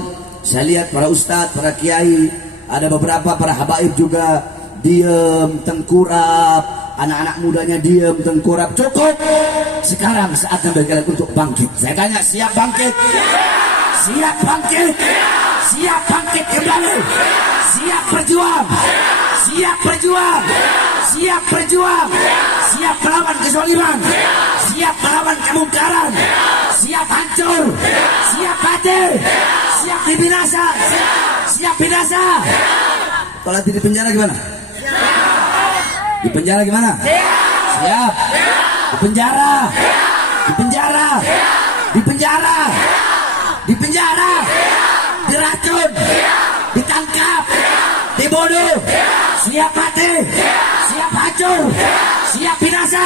saya lihat para ustadz, para kiai, ada beberapa para habaib juga diem, tengkurap, anak-anak mudanya diem, tengkurap. Cukup. Sekarang saatnya bagi kalian untuk bangkit. Saya tanya, siap bangkit? Siap bangkit? Siap bangkit kembali? Siap berjuang? Siap berjuang? Siap berjuang? Siap melawan kezaliman? Siap melawan kemungkaran? Siap hancur? Siap mati? Siap dibinasa? Siap binasa? Kalau di penjara gimana? Di penjara gimana? Siap. Di penjara. Di penjara. Di penjara. Di penjara. Diracun. Ditangkap. Dibunuh. Siap mati. Siap hancur. Siap binasa.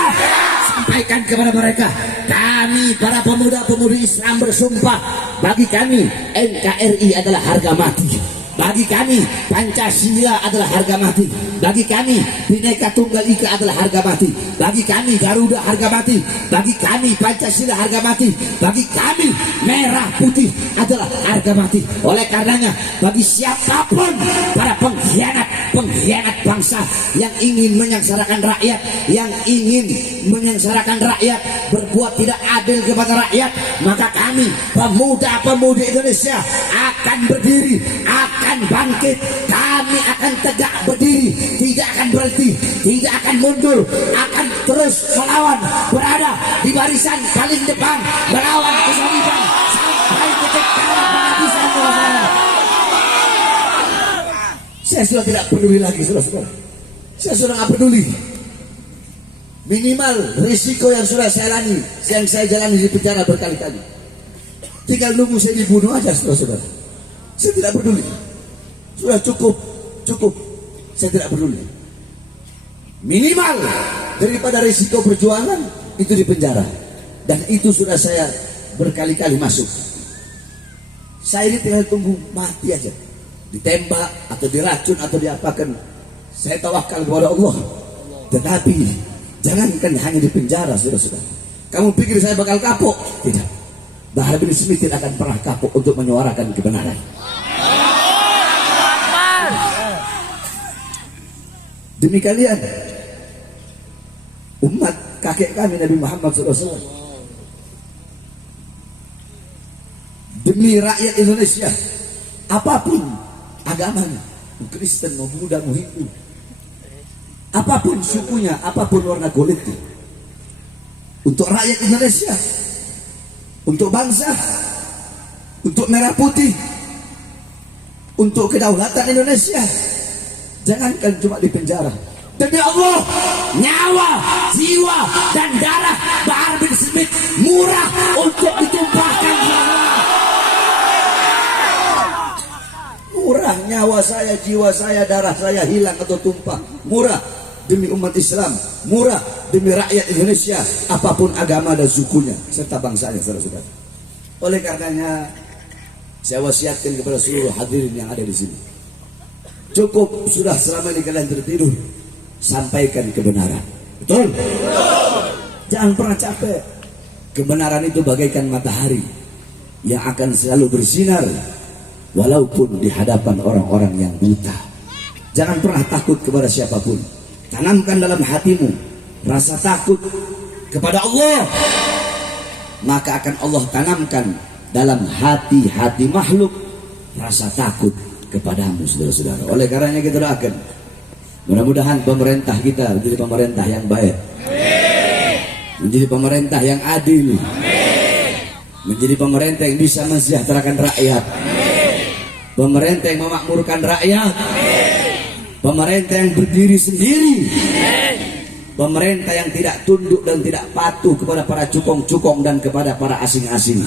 Sampaikan kepada mereka, kami para pemuda-pemudi Islam bersumpah, bagi kami NKRI adalah harga mati. Bagi kami Pancasila adalah harga mati. Bagi kami Bhinneka Tunggal Ika adalah harga mati. Bagi kami Garuda harga mati. Bagi kami Pancasila harga mati. Bagi kami merah putih adalah harga mati. Oleh karenanya bagi siapapun para pengkhianat bangsa yang ingin menyengsarakan rakyat, yang ingin menyengsarakan rakyat, berbuat tidak adil kepada rakyat, maka kami pemuda-pemudi Indonesia akan berdiri, akan bangkit. Kami akan tegak berdiri, tidak akan berhenti, tidak akan mundur, akan terus melawan, berada di barisan paling depan, melawan kezaliman sampai titik darah penghabisan. Saya sudah tidak peduli lagi, saudara-saudara. Saya sudah nggak peduli. Minimal risiko yang sudah saya jalani, yang saya jalani di penjara berkali-kali, tinggal nunggu saya dibunuh aja, saudara-saudara. Saya tidak peduli. Sudah cukup. Saya tidak peduli. Minimal daripada risiko perjuangan itu di penjara, dan itu sudah saya berkali-kali masuk. Saya ini tinggal tunggu mati aja, ditembak atau diracun atau diapakan. Saya tawakal kepada Allah. Tetapi jangankan hanya di penjara, saudara-saudara. Kamu pikir saya bakal kapok? Tidak. Bahar bin Smith tidak akan pernah kapok untuk menyuarakan kebenaran. Demi kalian, umat kakek kami Nabi Muhammad SAW, demi rakyat Indonesia, apapun agamanya, Kristen mau Buddha mau Hindu, apapun sukunya, apapun warna kulitnya, untuk rakyat Indonesia, untuk bangsa, untuk merah putih, untuk kedaulatan Indonesia. Jangankan cuma di penjara, demi Allah, nyawa, jiwa, dan darah Bahar bin Smith murah untuk ditumpahkan. Murah nyawa saya, jiwa saya, darah saya hilang atau tumpah, murah demi umat Islam, murah demi rakyat Indonesia, apapun agama dan sukunya serta bangsanya, saudara-saudara. Oleh karenanya saya wasiatkan kepada seluruh hadirin yang ada di sini, cukup sudah selama ini kalian tertidur, sampaikan kebenaran. Betul? Jangan pernah capek. Kebenaran itu bagaikan matahari yang akan selalu bersinar walaupun di hadapan orang-orang yang buta. Jangan pernah takut kepada siapapun. Tanamkan dalam hatimu rasa takut kepada Allah, maka akan Allah tanamkan dalam hati-hati makhluk rasa takut kepadamu, saudara-saudara. Oleh karenanya kita doakan, mudah-mudahan pemerintah kita menjadi pemerintah yang baik, menjadi pemerintah yang adil, menjadi pemerintah yang bisa mensejahterakan rakyat, pemerintah yang memakmurkan rakyat, pemerintah yang berdiri sendiri, pemerintah yang tidak tunduk dan tidak patuh kepada para cukong-cukong dan kepada para asing-asing,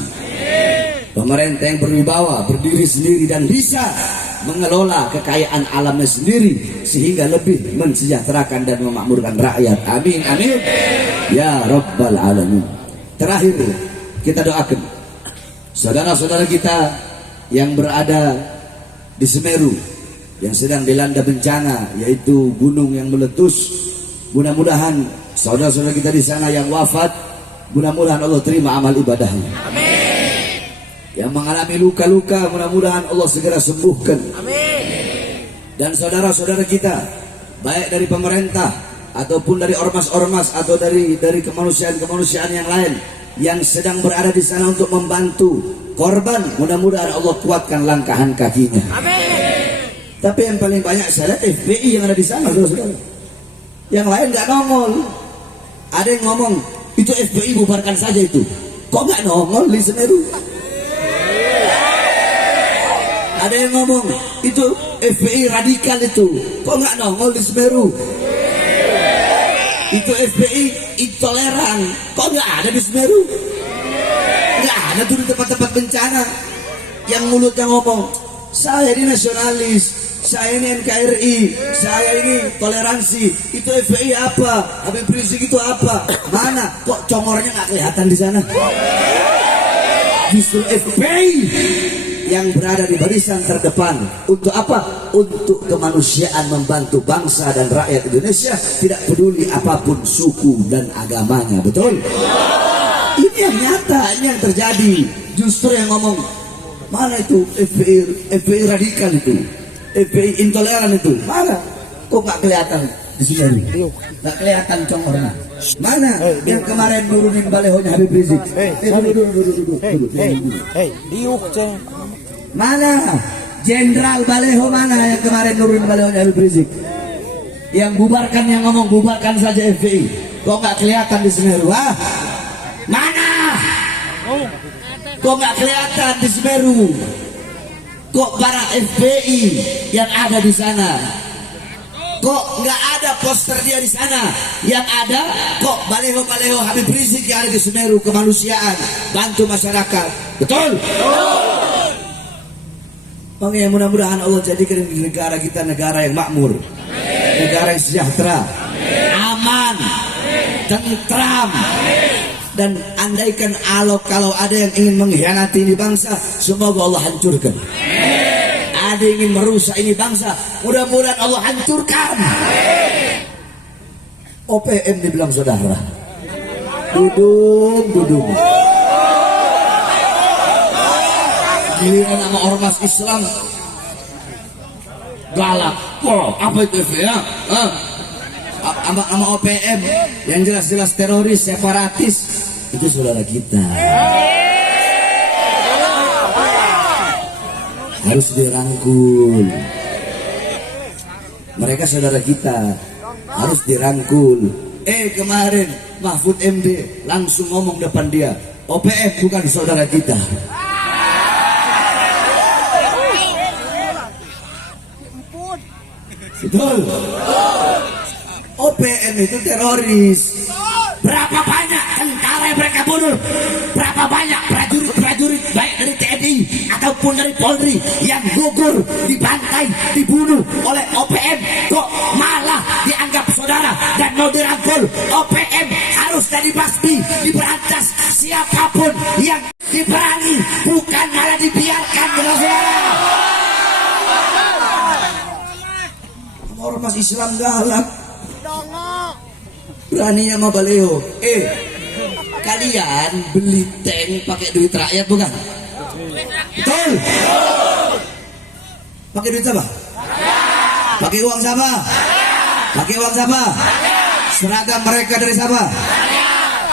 pemerintah yang berwibawa, berdiri sendiri dan bisa mengelola kekayaan alamnya sendiri sehingga lebih mensejahterakan dan memakmurkan rakyat. Amin, amin ya rabbal alamin. Terakhir kita doakan saudara-saudara kita yang berada di Semeru yang sedang dilanda bencana, yaitu gunung yang meletus. Mudah-mudahan saudara-saudara kita di sana yang wafat, mudah-mudahan Allah terima amal ibadahnya. Amin. Yang mengalami luka-luka, mudah-mudahan Allah segera sembuhkan. Amin. Dan saudara-saudara kita, baik dari pemerintah ataupun dari ormas-ormas atau dari kemanusiaan-kemanusiaan yang lain yang sedang berada di sana untuk membantu korban, mudah-mudahan Allah kuatkan langkahan kakinya. Amin. Tapi yang paling banyak saya lihat FPI yang ada di sana, saudara-saudara. Yang lain nggak nongol. Ada yang ngomong itu FPI bubarkan saja itu. Kok nggak nongol di Semeru? Ada yang ngomong itu FPI radikal itu, kok nggak nongol di Semeru? Itu FPI intoleran, kok nggak ada di Semeru? Nggak ada tuh di tempat-tempat bencana. Yang mulutnya ngomong, saya ini nasionalis, saya ini NKRI, saya ini toleransi. Itu FPI apa? Habib Rizik itu apa? Mana? Kok congornya nggak kelihatan di sana? Justru FPI yang berada di barisan terdepan. Untuk apa? Untuk kemanusiaan, membantu bangsa dan rakyat Indonesia, tidak peduli apapun suku dan agamanya. Betul? Ini yang nyata, ini yang terjadi. Justru yang ngomong, mana itu FPI radikal itu, FPI intoleran itu, mana? Kok nggak kelihatan di sini? Nggak kelihatan congornya. Mana yang kemarin nurunin balehonya Habib Rizik? Duduk. Mana Jenderal Baleho, mana yang kemarin nurunin balehonya Habib Rizik? Yang bubarkan, yang ngomong bubarkan saja FPI. Kok nggak kelihatan di Semeru? Ah, mana? Kok nggak kelihatan di Semeru? Kok para FPI yang ada di sana? Kok nggak ada poster dia di sana? Yang ada kok baleho-baleho Habib Rizik yang ada di Semeru, kemanusiaan, bantu masyarakat. Betul? Makanya mudah-mudahan Allah jadikan di negara kita negara yang makmur, negara yang sejahtera, aman, tentram. Dan andaikan kalau ada yang ingin mengkhianati ini bangsa, semoga Allah hancurkan. Ada yang ingin merusak ini bangsa, mudah-mudahan Allah hancurkan. OPM dibilang saudara, duduk. Giliran nama ormas Islam galak. Wow, apa itu ya? Sama OPM yang jelas-jelas teroris, separatis, itu saudara kita. Harus dirangkul. Mereka saudara kita, harus dirangkul. Kemarin Mahfud MD langsung ngomong depan dia, OPM bukan saudara kita. Betul. OPM itu teroris. Berapa banyak tentara yang mereka bunuh? Berapa banyak prajurit baik dari TNI ataupun dari Polri yang gugur, dibantai, dibunuh oleh OPM? Kok malah dianggap saudara dan mau dirangkul? OPM harus dibasmi, diberantas. Siapapun yang diperangi, bukan malah dibiarkan, saudara. Ormas Islam galak, beraninya sama baleho. Kalian beli tank pakai duit rakyat bukan? Betul? Pakai duit siapa? Pakai uang siapa? Pakai uang siapa? Seragam mereka dari siapa?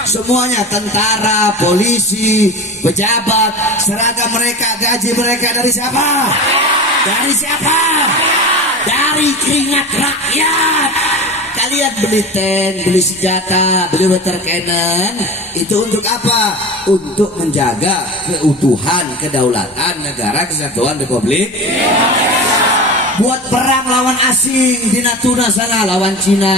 Semuanya, tentara, polisi, pejabat, seragam mereka, gaji mereka dari siapa? Dari siapa? Dari keringat rakyat. Kalian beli tank, beli senjata, beli water cannon, itu untuk apa? Untuk menjaga keutuhan, kedaulatan negara kesatuan Republik. Buat perang lawan asing di Natuna sana, lawan Cina.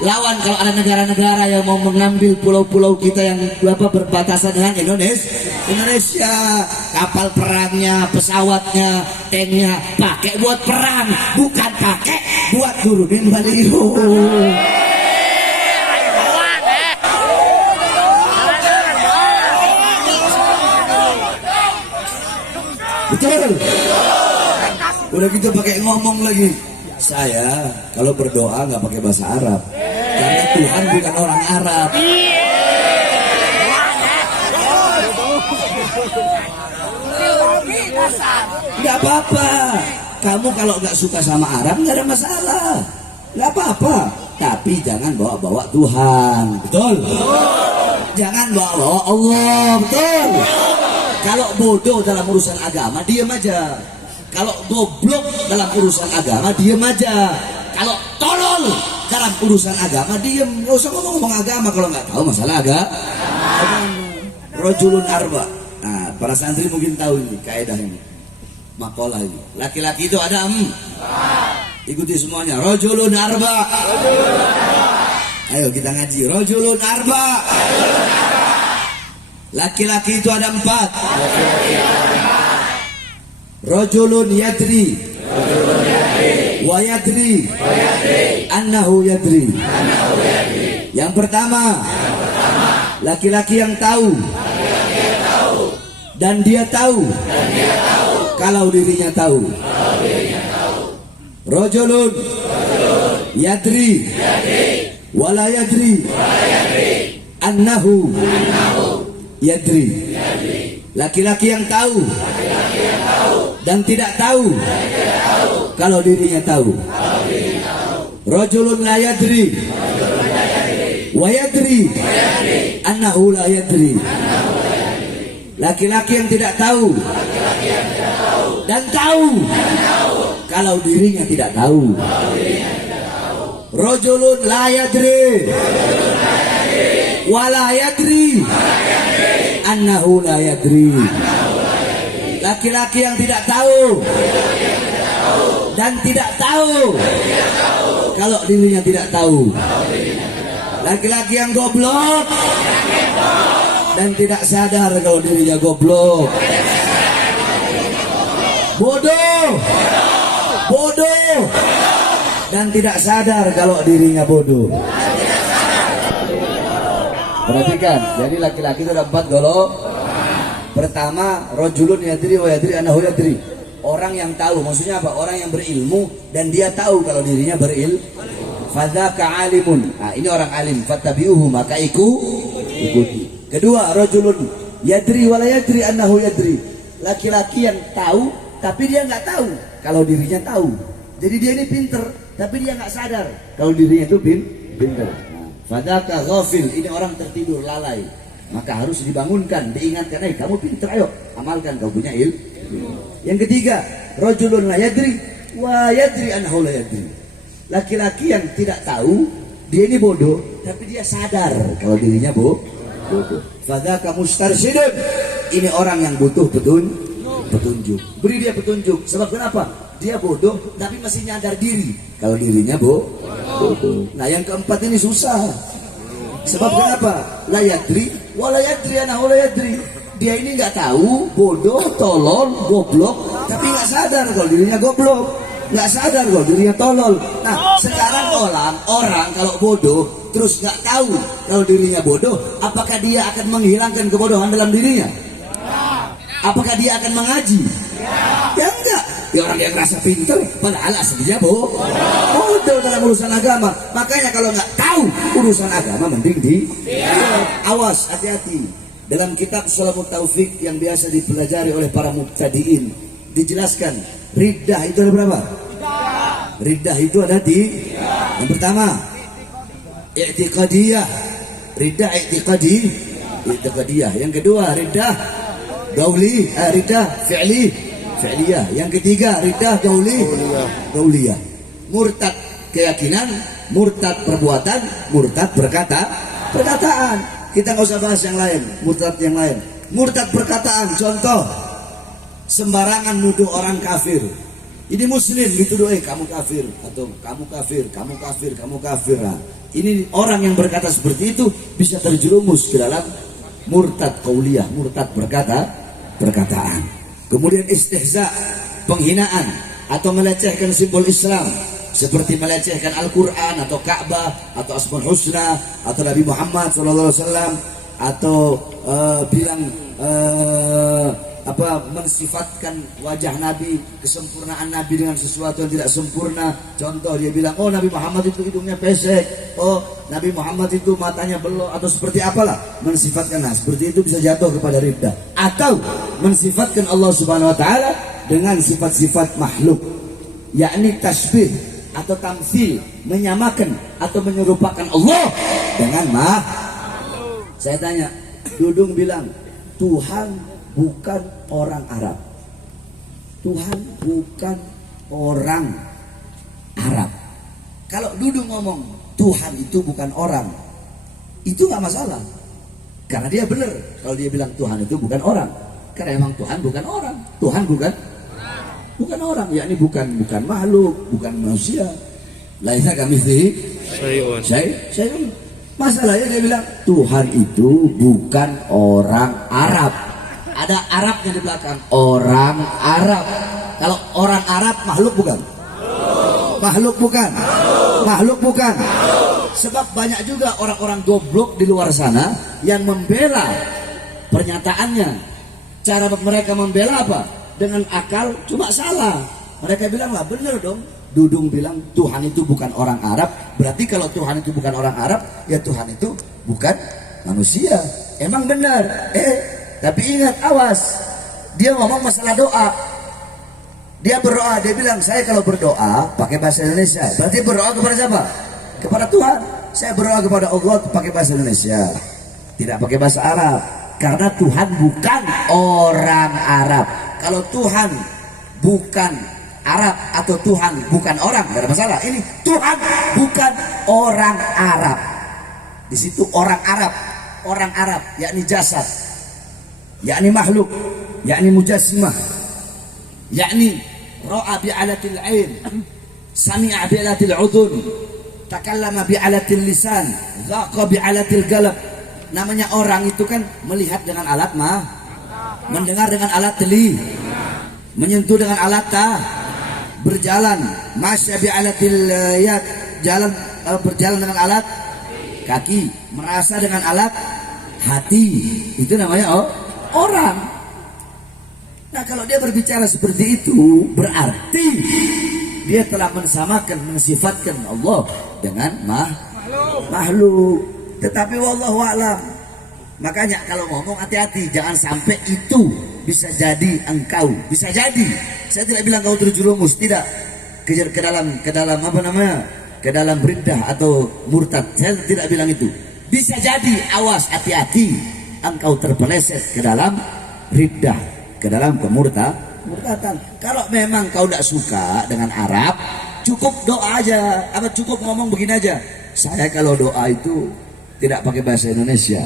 Lawan kalau ada negara-negara yang mau mengambil pulau-pulau kita yang berbatasan dengan Indonesia, kapal perangnya, pesawatnya, tanknya pakai buat perang, bukan pakai buat turunin baliho. Betul. Udah gitu pakai ngomong lagi. Saya kalau berdoa nggak pakai bahasa Arab, karena Tuhan bukan orang Arab. Nggak apa-apa. Kamu kalau nggak suka sama Arab nggak ada masalah, nggak apa-apa. Tapi jangan bawa-bawa Tuhan, betul? Jangan bawa-bawa Allah, betul? Kalau bodoh dalam urusan agama, diam aja. Kalau goblok dalam urusan agama, diem aja. Kalau tolol dalam urusan agama, diem. Gak usah ngomong-ngomong agama kalau nggak tahu masalah agama. Rojulun arba. Nah, para santri mungkin tahu ini kaidah ini, makalah ini. Laki-laki itu ada ikuti semuanya. Rojulun arba. Ayo kita ngaji. Rojulun arba. Laki-laki itu ada 4. Rajulun yadri wa yadri annahu yadri. Yang pertama, laki-laki yang tahu dan dia tahu kalau dirinya tahu. Rajulun yadri wala yadri annahu yadri. Laki-laki yang tahu dan tidak tahu kalau dirinya tahu. Rajulun la yadri wa yadri annahu la yadri. Laki-laki yang tidak tahu dan tahu kalau dirinya tidak tahu. Rajulun la yadri wa la yadri annahu la yadri. Laki-laki yang tidak tahu dan tidak tahu kalau dirinya tidak tahu. Laki-laki yang goblok dan tidak sadar kalau dirinya goblok. Bodoh dan tidak sadar kalau dirinya bodoh. Perhatikan, jadi laki-laki itu ada 4 golongan. Pertama, rajulun yadri wa yadri annahu yadri. Orang yang tahu, maksudnya apa? Orang yang berilmu dan dia tahu kalau dirinya berilmu. Fadzaka alimun. Nah, ini orang alim. Fattabi'uhu, maka ikuti. Kedua, rajulun yadri wa la yadri annahu yadri. Laki-laki yang tahu tapi dia nggak tahu kalau dirinya tahu. Jadi dia ini pinter tapi dia nggak sadar kalau dirinya itu pinter. Fadzaka ghafil, ini orang tertidur lalai. Maka harus dibangunkan, diingatkan, kamu pinter, ayo amalkan, kau punya ilmu. Yang ketiga, rajulun la yadri wa yadri annahu la yadri. Laki-laki yang tidak tahu, dia ini bodoh, tapi dia sadar kalau dirinya bodoh. Fadzaka mustarsyidun, ini orang yang butuh petunjuk. Beri dia petunjuk. Sebab kenapa? Dia bodoh, tapi masih nyadar diri kalau dirinya bodoh. Nah, yang keempat ini susah. Sebab kenapa? La yadri wa la yadri annahu la yadri. Dia ini nggak tahu, bodoh, tolol, goblok, tapi nggak sadar kalau dirinya goblok, nggak sadar kalau dirinya tolol. Nah, sekarang orang kalau bodoh terus nggak tahu kalau dirinya bodoh, apakah dia akan menghilangkan kebodohan dalam dirinya? Apakah dia akan mengaji? Ya enggak. Ya orang yang merasa pintar padahal aslinya bodoh dalam urusan agama. Makanya kalau nggak tahu urusan agama mending awas, hati-hati. Dalam kitab Salamut Taufik yang biasa dipelajari oleh para mubtadiin dijelaskan riddah itu ada berapa? Riddah itu ada yang pertama i'tiqadiyah, riddah i'tiqadiyah. Yang kedua riddah gauli, riddah fi'liyah. Yang ketiga riddah gauliyah. Murtad keyakinan, murtad perbuatan, murtad perkataan. Kita nggak usah bahas yang lain, murtad yang lain. Murtad perkataan, contoh sembarangan nuduh orang kafir. Ini muslim dituduh, kamu kafir, atau kamu kafir. Nah, ini orang yang berkata seperti itu bisa terjerumus ke dalam murtad qauliyah, murtad perkataan. Kemudian istihza, penghinaan atau melecehkan simbol Islam seperti melecehkan Al-Quran atau Ka'bah atau Asmaul Husna atau Nabi Muhammad SAW, atau bilang mensifatkan wajah Nabi, kesempurnaan Nabi dengan sesuatu yang tidak sempurna. Contoh, dia bilang, oh Nabi Muhammad itu hidungnya pesek, oh Nabi Muhammad itu matanya belok, atau seperti apalah, mensifatkan. Nah, seperti itu bisa jatuh kepada riddah. Atau mensifatkan Allah Subhanahu Wa Taala dengan sifat-sifat makhluk, yakni tasbih atau tamtsil, menyamakan atau menyerupakan Allah dengan makhluk. Saya tanya, Dudung bilang Tuhan bukan orang Arab. Tuhan bukan orang Arab. Kalau Dudung ngomong Tuhan itu bukan orang, itu nggak masalah, karena dia benar kalau dia bilang Tuhan itu bukan orang, karena emang Tuhan bukan orang. Tuhan bukan orang, yakni bukan makhluk, bukan manusia. Laisa kamitslihi syai'un. Masalahnya dia bilang Tuhan itu bukan orang Arab. Ada Arabnya di belakang, orang Arab. Kalau orang Arab makhluk bukan? Makhluk bukan. Sebab banyak juga orang-orang goblok di luar sana yang membela pernyataannya. Cara mereka membela apa? dengan akal cuma salah. Mereka bilang lah bener dong. Dudung bilang Tuhan itu bukan orang Arab. Berarti kalau Tuhan itu bukan orang Arab, ya Tuhan itu bukan manusia. Emang benar. Tapi ingat, awas. Dia ngomong masalah doa. Dia berdoa, dia bilang saya kalau berdoa pakai bahasa Indonesia. Berarti berdoa kepada siapa? Kepada Tuhan. Saya berdoa kepada Allah pakai bahasa Indonesia, tidak pakai bahasa Arab. Karena Tuhan bukan orang Arab. Kalau Tuhan bukan Arab atau Tuhan bukan orang, tidak ada masalah. Ini Tuhan bukan orang Arab. Di situ orang Arab, yakni jasad, yakni makhluk, yakni mujassimah, yakni ra'a bi'alatil ain, sami'a bi'alatil udhun, takallama bi'alatil lisan, dhaqa bi'alatil qalb. Namanya orang itu kan melihat dengan alat mendengar dengan alat teli, menyentuh dengan alat berjalan, masya bi'alatil yad, berjalan dengan alat kaki, merasa dengan alat hati. Itu namanya orang. Nah, kalau dia berbicara seperti itu, berarti dia telah mensifatkan Allah dengan makhluk. Tetapi wallahu a'lam. Makanya kalau ngomong hati-hati, jangan sampai itu bisa jadi engkau. Bisa jadi. Saya tidak bilang kau terjerumus, tidak. Ke dalam apa namanya? Ke dalam riddah atau murtad. Saya tidak bilang itu. Bisa jadi, awas, hati-hati, engkau terpeleset ke dalam riddah, ke dalam kemurtadan. Kalau memang kau tidak suka dengan Arab, cukup doa aja. Apa cukup ngomong begini aja. Saya kalau doa itu tidak pakai bahasa Indonesia.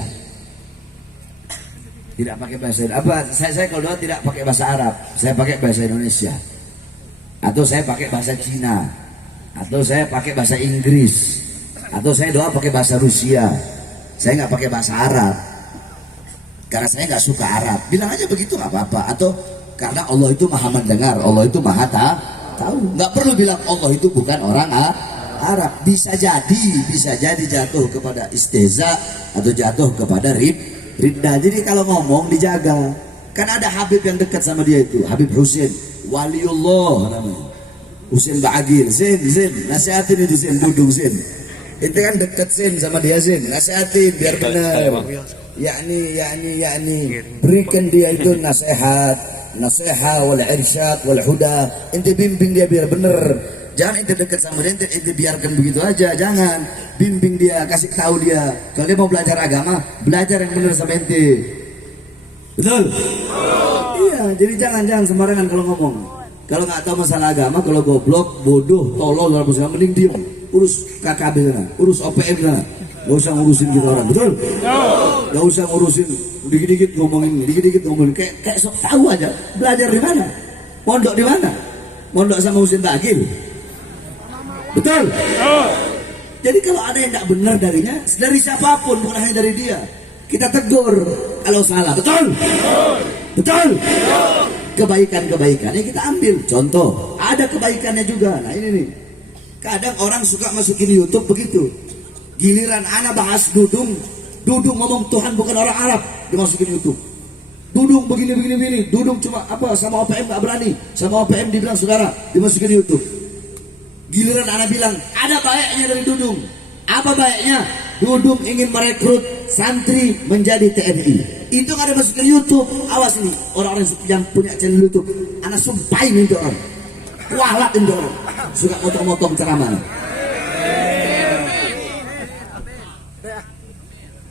Tidak pakai bahasa apa? Saya kalau doa tidak pakai bahasa Arab. Saya pakai bahasa Indonesia. Atau saya pakai bahasa Cina. Atau saya pakai bahasa Inggris. Atau saya doa pakai bahasa Rusia. Saya nggak pakai bahasa Arab. Karena saya nggak suka Arab. Bilang aja begitu nggak apa-apa. Atau karena Allah itu maha mendengar, Allah itu maha tahu. Nggak perlu bilang Allah itu bukan orang Arab. Bisa jadi jatuh kepada istihza atau jatuh kepada riddah. Jadi kalau ngomong dijaga. Kan ada Habib yang dekat sama dia itu, Habib Husin, waliullah namanya. Husin Ba'agil, Zin, nasihatin itu Zin, dudung Zin. Itu kan dekat Zin sama dia Zin, nasihatin biar benar. yakni berikan dia itu nasihat wal irsyad wal huda. Ente bimbing dia biar benar. Jangan ente dekat sama dia, ente biarkan begitu aja. Jangan bimbing dia, kasih tahu dia. Kalau dia mau belajar agama, belajar yang benar sama ente. Betul? Iya, jadi jangan sembarangan kalau ngomong. Kalau nggak tahu masalah agama, kalau goblok, bodoh, tolol, mending diam. Urus KKB sana, urus OPM sana. Gak usah ngurusin kita orang, betul? Gak usah ngurusin dikit-dikit ngomongin, kayak sok tahu aja. Belajar di mana? Mondok di mana? Mondok sama Husin Bagil. Betul? Jadi kalau ada yang tidak benar darinya, dari siapapun, bukan hanya dari dia, kita tegur kalau salah. Betul? Betul? Kebaikannya kita ambil. Contoh, ada kebaikannya juga. Nah ini nih, kadang orang suka masukin YouTube begitu. Giliran anak bahas Dudung ngomong Tuhan bukan orang Arab, dimasukin YouTube. Dudung begini. Dudung cuma apa sama OPM gak berani, sama OPM dibilang saudara, dimasukin YouTube. Giliran anak bilang ada baiknya dari Dudung. Apa baiknya? Dudung ingin merekrut santri menjadi TNI. Itu gak ada masukin YouTube. Awas ini orang-orang yang punya channel YouTube, anak sumpahin itu orang, kualat itu orang, suka motong-motong ceramah.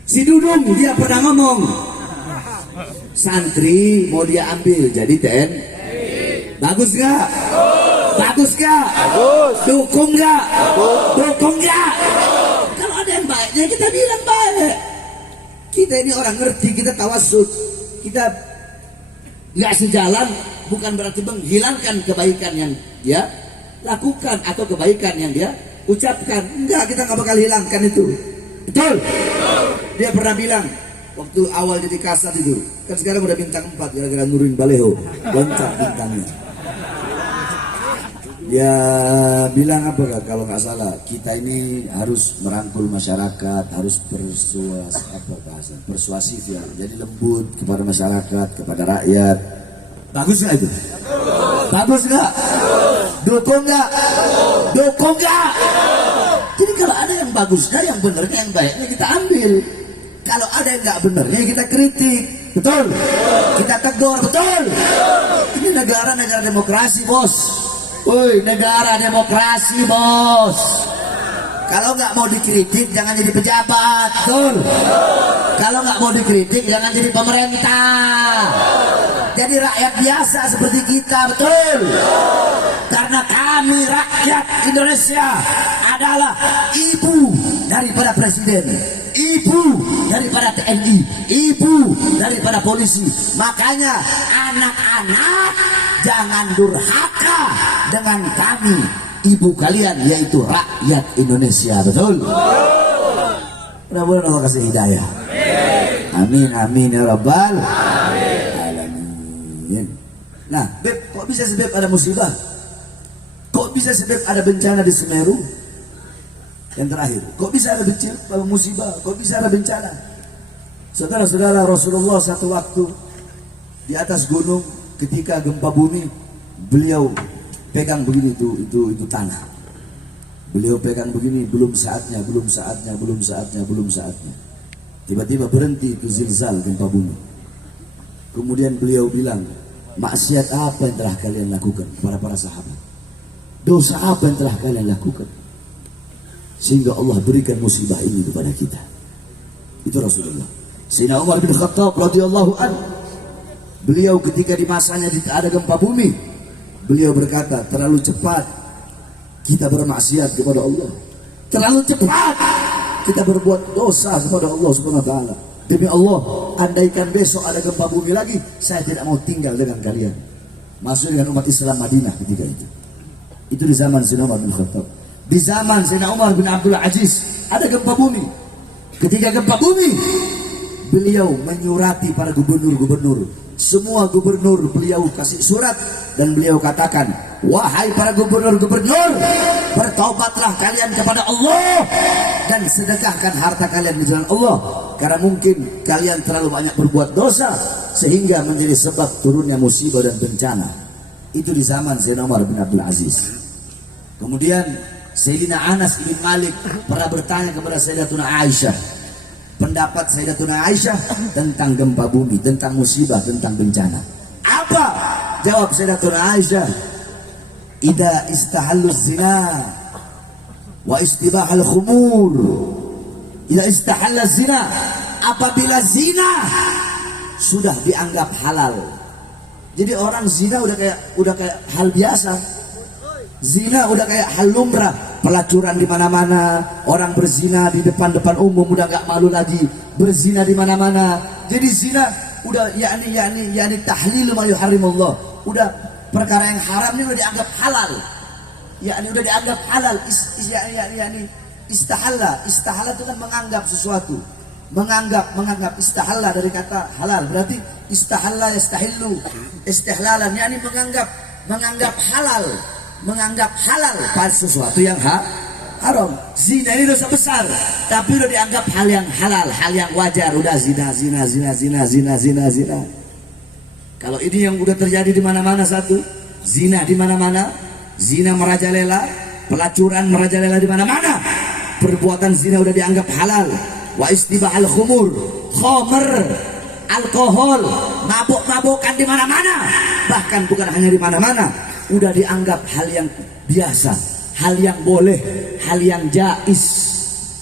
Si Dudung dia pernah ngomong, santri mau dia ambil jadi TNI. Bagus gak? Bagus gak? Dukung gak? Dukung gak? Kalau ada yang baiknya kita bilang baik. Kita ini orang ngerti, kita tawassut, kita gak sejalan bukan berarti menghilangkan kebaikan yang dia lakukan atau kebaikan yang dia ucapkan. Enggak, kita gak bakal hilangkan itu. Betul? Dia pernah bilang waktu awal jadi kasat itu, kan sekarang udah bintang 4 gara-gara Nurin Baleho, loncat bintangnya. Dia bilang apa kalau nggak salah, kita ini harus merangkul masyarakat, harus persuasif ya, jadi lembut kepada masyarakat, kepada rakyat. Bagus nggak itu? Bagus nggak? Dukung nggak? Dukung nggak? Jadi kalau ada yang bagusnya, yang benernya, yang baiknya kita ambil. Kalau ada yang nggak benernya kita kritik, betul? Kita tegur, betul? Ini negara demokrasi, bos. Woi, negara demokrasi, bos. Kalau nggak mau dikritik, jangan jadi pejabat, betul? Kalau nggak mau dikritik, jangan jadi pemerintah. Jadi rakyat biasa seperti kita, betul? Karena kami rakyat Indonesia adalah ibu daripada presiden, ibu daripada TNI, ibu daripada polisi. Makanya anak-anak jangan durhaka dengan kami, ibu kalian, yaitu rakyat Indonesia, betul? Mudah-mudahan Allah kasih hidayah. Amin, amin ya rabbal alamin. Nah, Beb, kok bisa sih Beb ada musibah? Kok bisa sih Beb ada bencana di Semeru? Yang terakhir, kok bisa ada musibah? Kok bisa ada bencana? Saudara-saudara, Rasulullah satu waktu di atas gunung ketika gempa bumi, beliau pegang begini itu tanah. Beliau pegang begini, belum saatnya. Tiba-tiba berhenti itu zilzal, gempa bumi. Kemudian beliau bilang, maksiat apa yang telah kalian lakukan kepada para sahabat? Dosa apa yang telah kalian lakukan sehingga Allah berikan musibah ini kepada kita? Itu Rasulullah. Sayyidina Umar bin Khattab radhiyallahu anhu, beliau ketika di masanya ada gempa bumi, beliau berkata, terlalu cepat kita bermaksiat kepada Allah, terlalu cepat kita berbuat dosa kepada Allah Subhanahu wa taala. Demi Allah, andaikan besok ada gempa bumi lagi, saya tidak mau tinggal dengan kalian. Masuk dengan umat Islam Madinah ketika itu. Itu di zaman Sayyidina Umar bin Khattab. Di zaman Sayyidina Umar bin Abdul Aziz ada gempa bumi. Ketika gempa bumi, beliau menyurati para gubernur-gubernur. Semua gubernur beliau kasih surat dan beliau katakan, wahai para gubernur-gubernur, bertaubatlah kalian kepada Allah dan sedekahkan harta kalian di jalan Allah, karena mungkin kalian terlalu banyak berbuat dosa sehingga menjadi sebab turunnya musibah dan bencana. Itu di zaman Sayyidina Umar bin Abdul Aziz. Kemudian Sayyidina Anas bin Malik pernah bertanya kepada Sayyidatuna Aisyah, pendapat Sayyidatuna Aisyah tentang gempa bumi, tentang musibah, tentang bencana. Apa jawab Sayyidatuna Aisyah? Idza istahalluz zina wa istibahal khumur. Idza istahallaz zina, apabila zina sudah dianggap halal. Jadi orang zina udah kayak hal biasa. Zina udah kayak hal lumrah, pelacuran di mana-mana, orang berzina di depan umum udah nggak malu lagi, berzina di mana-mana. Jadi zina udah yakni tahlil ma yuharrimullah. Udah perkara yang haram ini udah dianggap halal. Yakni udah dianggap halal. Istahalla itu kan menganggap sesuatu. Menganggap istahalla dari kata halal. Berarti istahalla yastahillu. Istihlalan yakni menganggap halal. Menganggap halal pada sesuatu yang haram. Zina ini dosa besar, tapi udah dianggap hal yang halal, hal yang wajar. Udah zina. Kalau ini yang udah terjadi di mana-mana, satu zina di mana-mana, zina merajalela, pelacuran merajalela di mana-mana. Perbuatan zina udah dianggap halal. Wa istibahal khumur, khomer, alkohol, mabuk-mabukan di mana-mana. Bahkan bukan hanya di mana-mana, udah dianggap hal yang biasa, hal yang boleh, hal yang jais.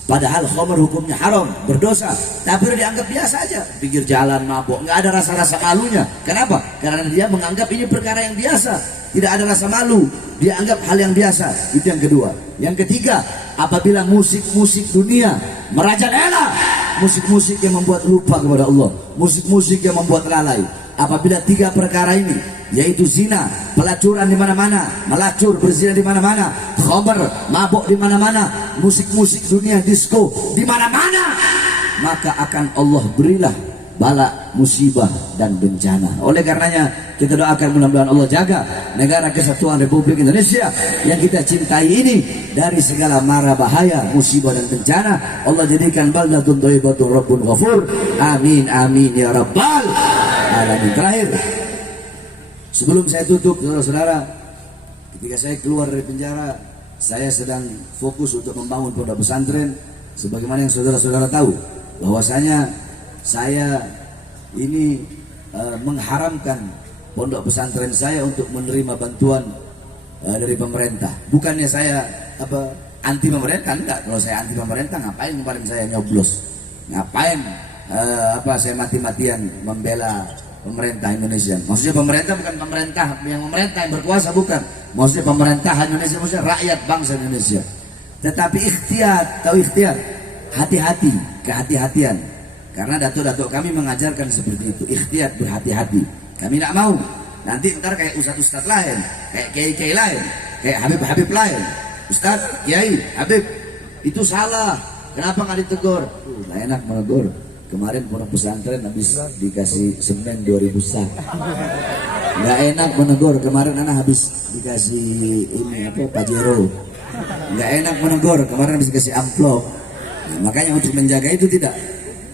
Padahal khamr hukumnya haram, berdosa, tapi udah dianggap biasa aja. Pinggir jalan mabuk, nggak ada rasa-rasa malunya. Kenapa? Karena dia menganggap ini perkara yang biasa, tidak ada rasa malu, dia anggap hal yang biasa. Itu yang kedua. Yang ketiga, apabila musik-musik dunia merajalela, musik-musik yang membuat lupa kepada Allah, musik-musik yang membuat lalai. Apabila tiga perkara ini, yaitu zina, pelacuran di mana-mana, melacur, berzina di mana-mana, khamr, mabuk di mana-mana, musik-musik dunia, disco di mana-mana, maka akan Allah berilah bala, musibah dan bencana. Oleh karenanya kita doakan mudah-mudahan Allah jaga negara kesatuan Republik Indonesia yang kita cintai ini dari segala mara bahaya, musibah dan bencana. Allah jadikan baldatun thayyibatun rabbun ghafur. Amin amin ya rabbal alamin. Terakhir, Sebelum saya tutup, saudara-saudara, ketika saya keluar dari penjara, saya sedang fokus untuk membangun pondok pesantren. Sebagaimana yang saudara-saudara tahu, bahwasanya saya ini mengharamkan pondok pesantren saya untuk menerima bantuan dari pemerintah. Bukannya saya anti pemerintah, enggak. Kalau saya anti pemerintah, ngapain kemarin saya nyoblos? Ngapain saya mati-matian membela pemerintah Indonesia? Maksudnya pemerintah bukan pemerintah yang berkuasa, bukan. Maksudnya pemerintahan Indonesia, maksudnya rakyat bangsa Indonesia. Tetapi ikhtiar, hati-hati, kehati-hatian. Karena datuk-datuk kami mengajarkan seperti itu, ikhtiar, berhati-hati. Kami tidak mau nanti ntar kayak ustadz-ustadz lain, kayak kiai-kiai lain, kayak habib-habib lain. Ustadz, kiai, habib, itu salah. Kenapa nggak ditegur? Nggak enak menegur. Kemarin pondok pesantren habis dikasih semen 2000 sak. Nggak enak menegur. Kemarin anak habis dikasih Pajero. Nggak enak menegur. Kemarin habis dikasih amplop. Nah, makanya untuk menjaga itu tidak.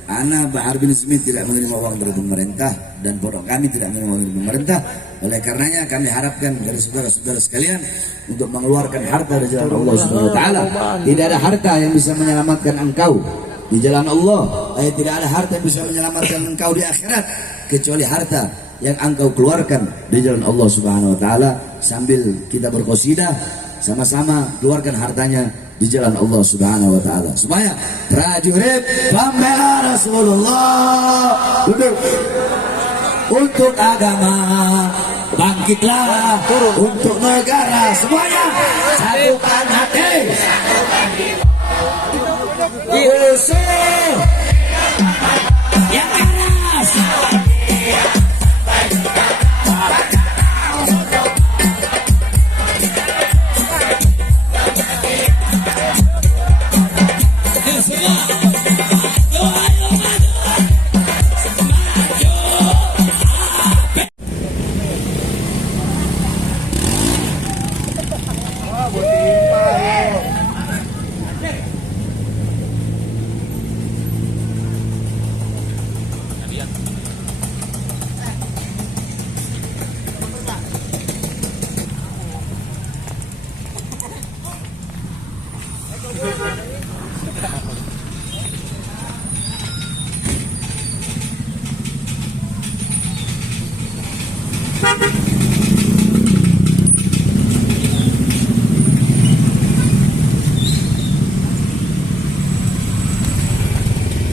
Ana Bahar bin Smith tidak menerima uang dari pemerintah dan pondok kami tidak menerima uang dari pemerintah. Oleh karenanya kami harapkan dari saudara-saudara sekalian untuk mengeluarkan harta dari jalan Allah Subhanahu wa taala. Tidak ada harta yang bisa menyelamatkan engkau di jalan Allah. Tidak ada harta yang bisa menyelamatkan engkau di akhirat kecuali harta yang engkau keluarkan di jalan Allah Subhanahu wa taala. Sambil kita berqasidah sama-sama keluarkan hartanya di jalan Allah Subhanahu wa taala. Supaya prajurit pembela Rasulullah duduk untuk agama, bangkitlah untuk negara, semuanya satukan hati. Musuh yang keras.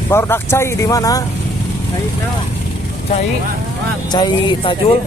Barudak Cai di mana? Cai Tajul.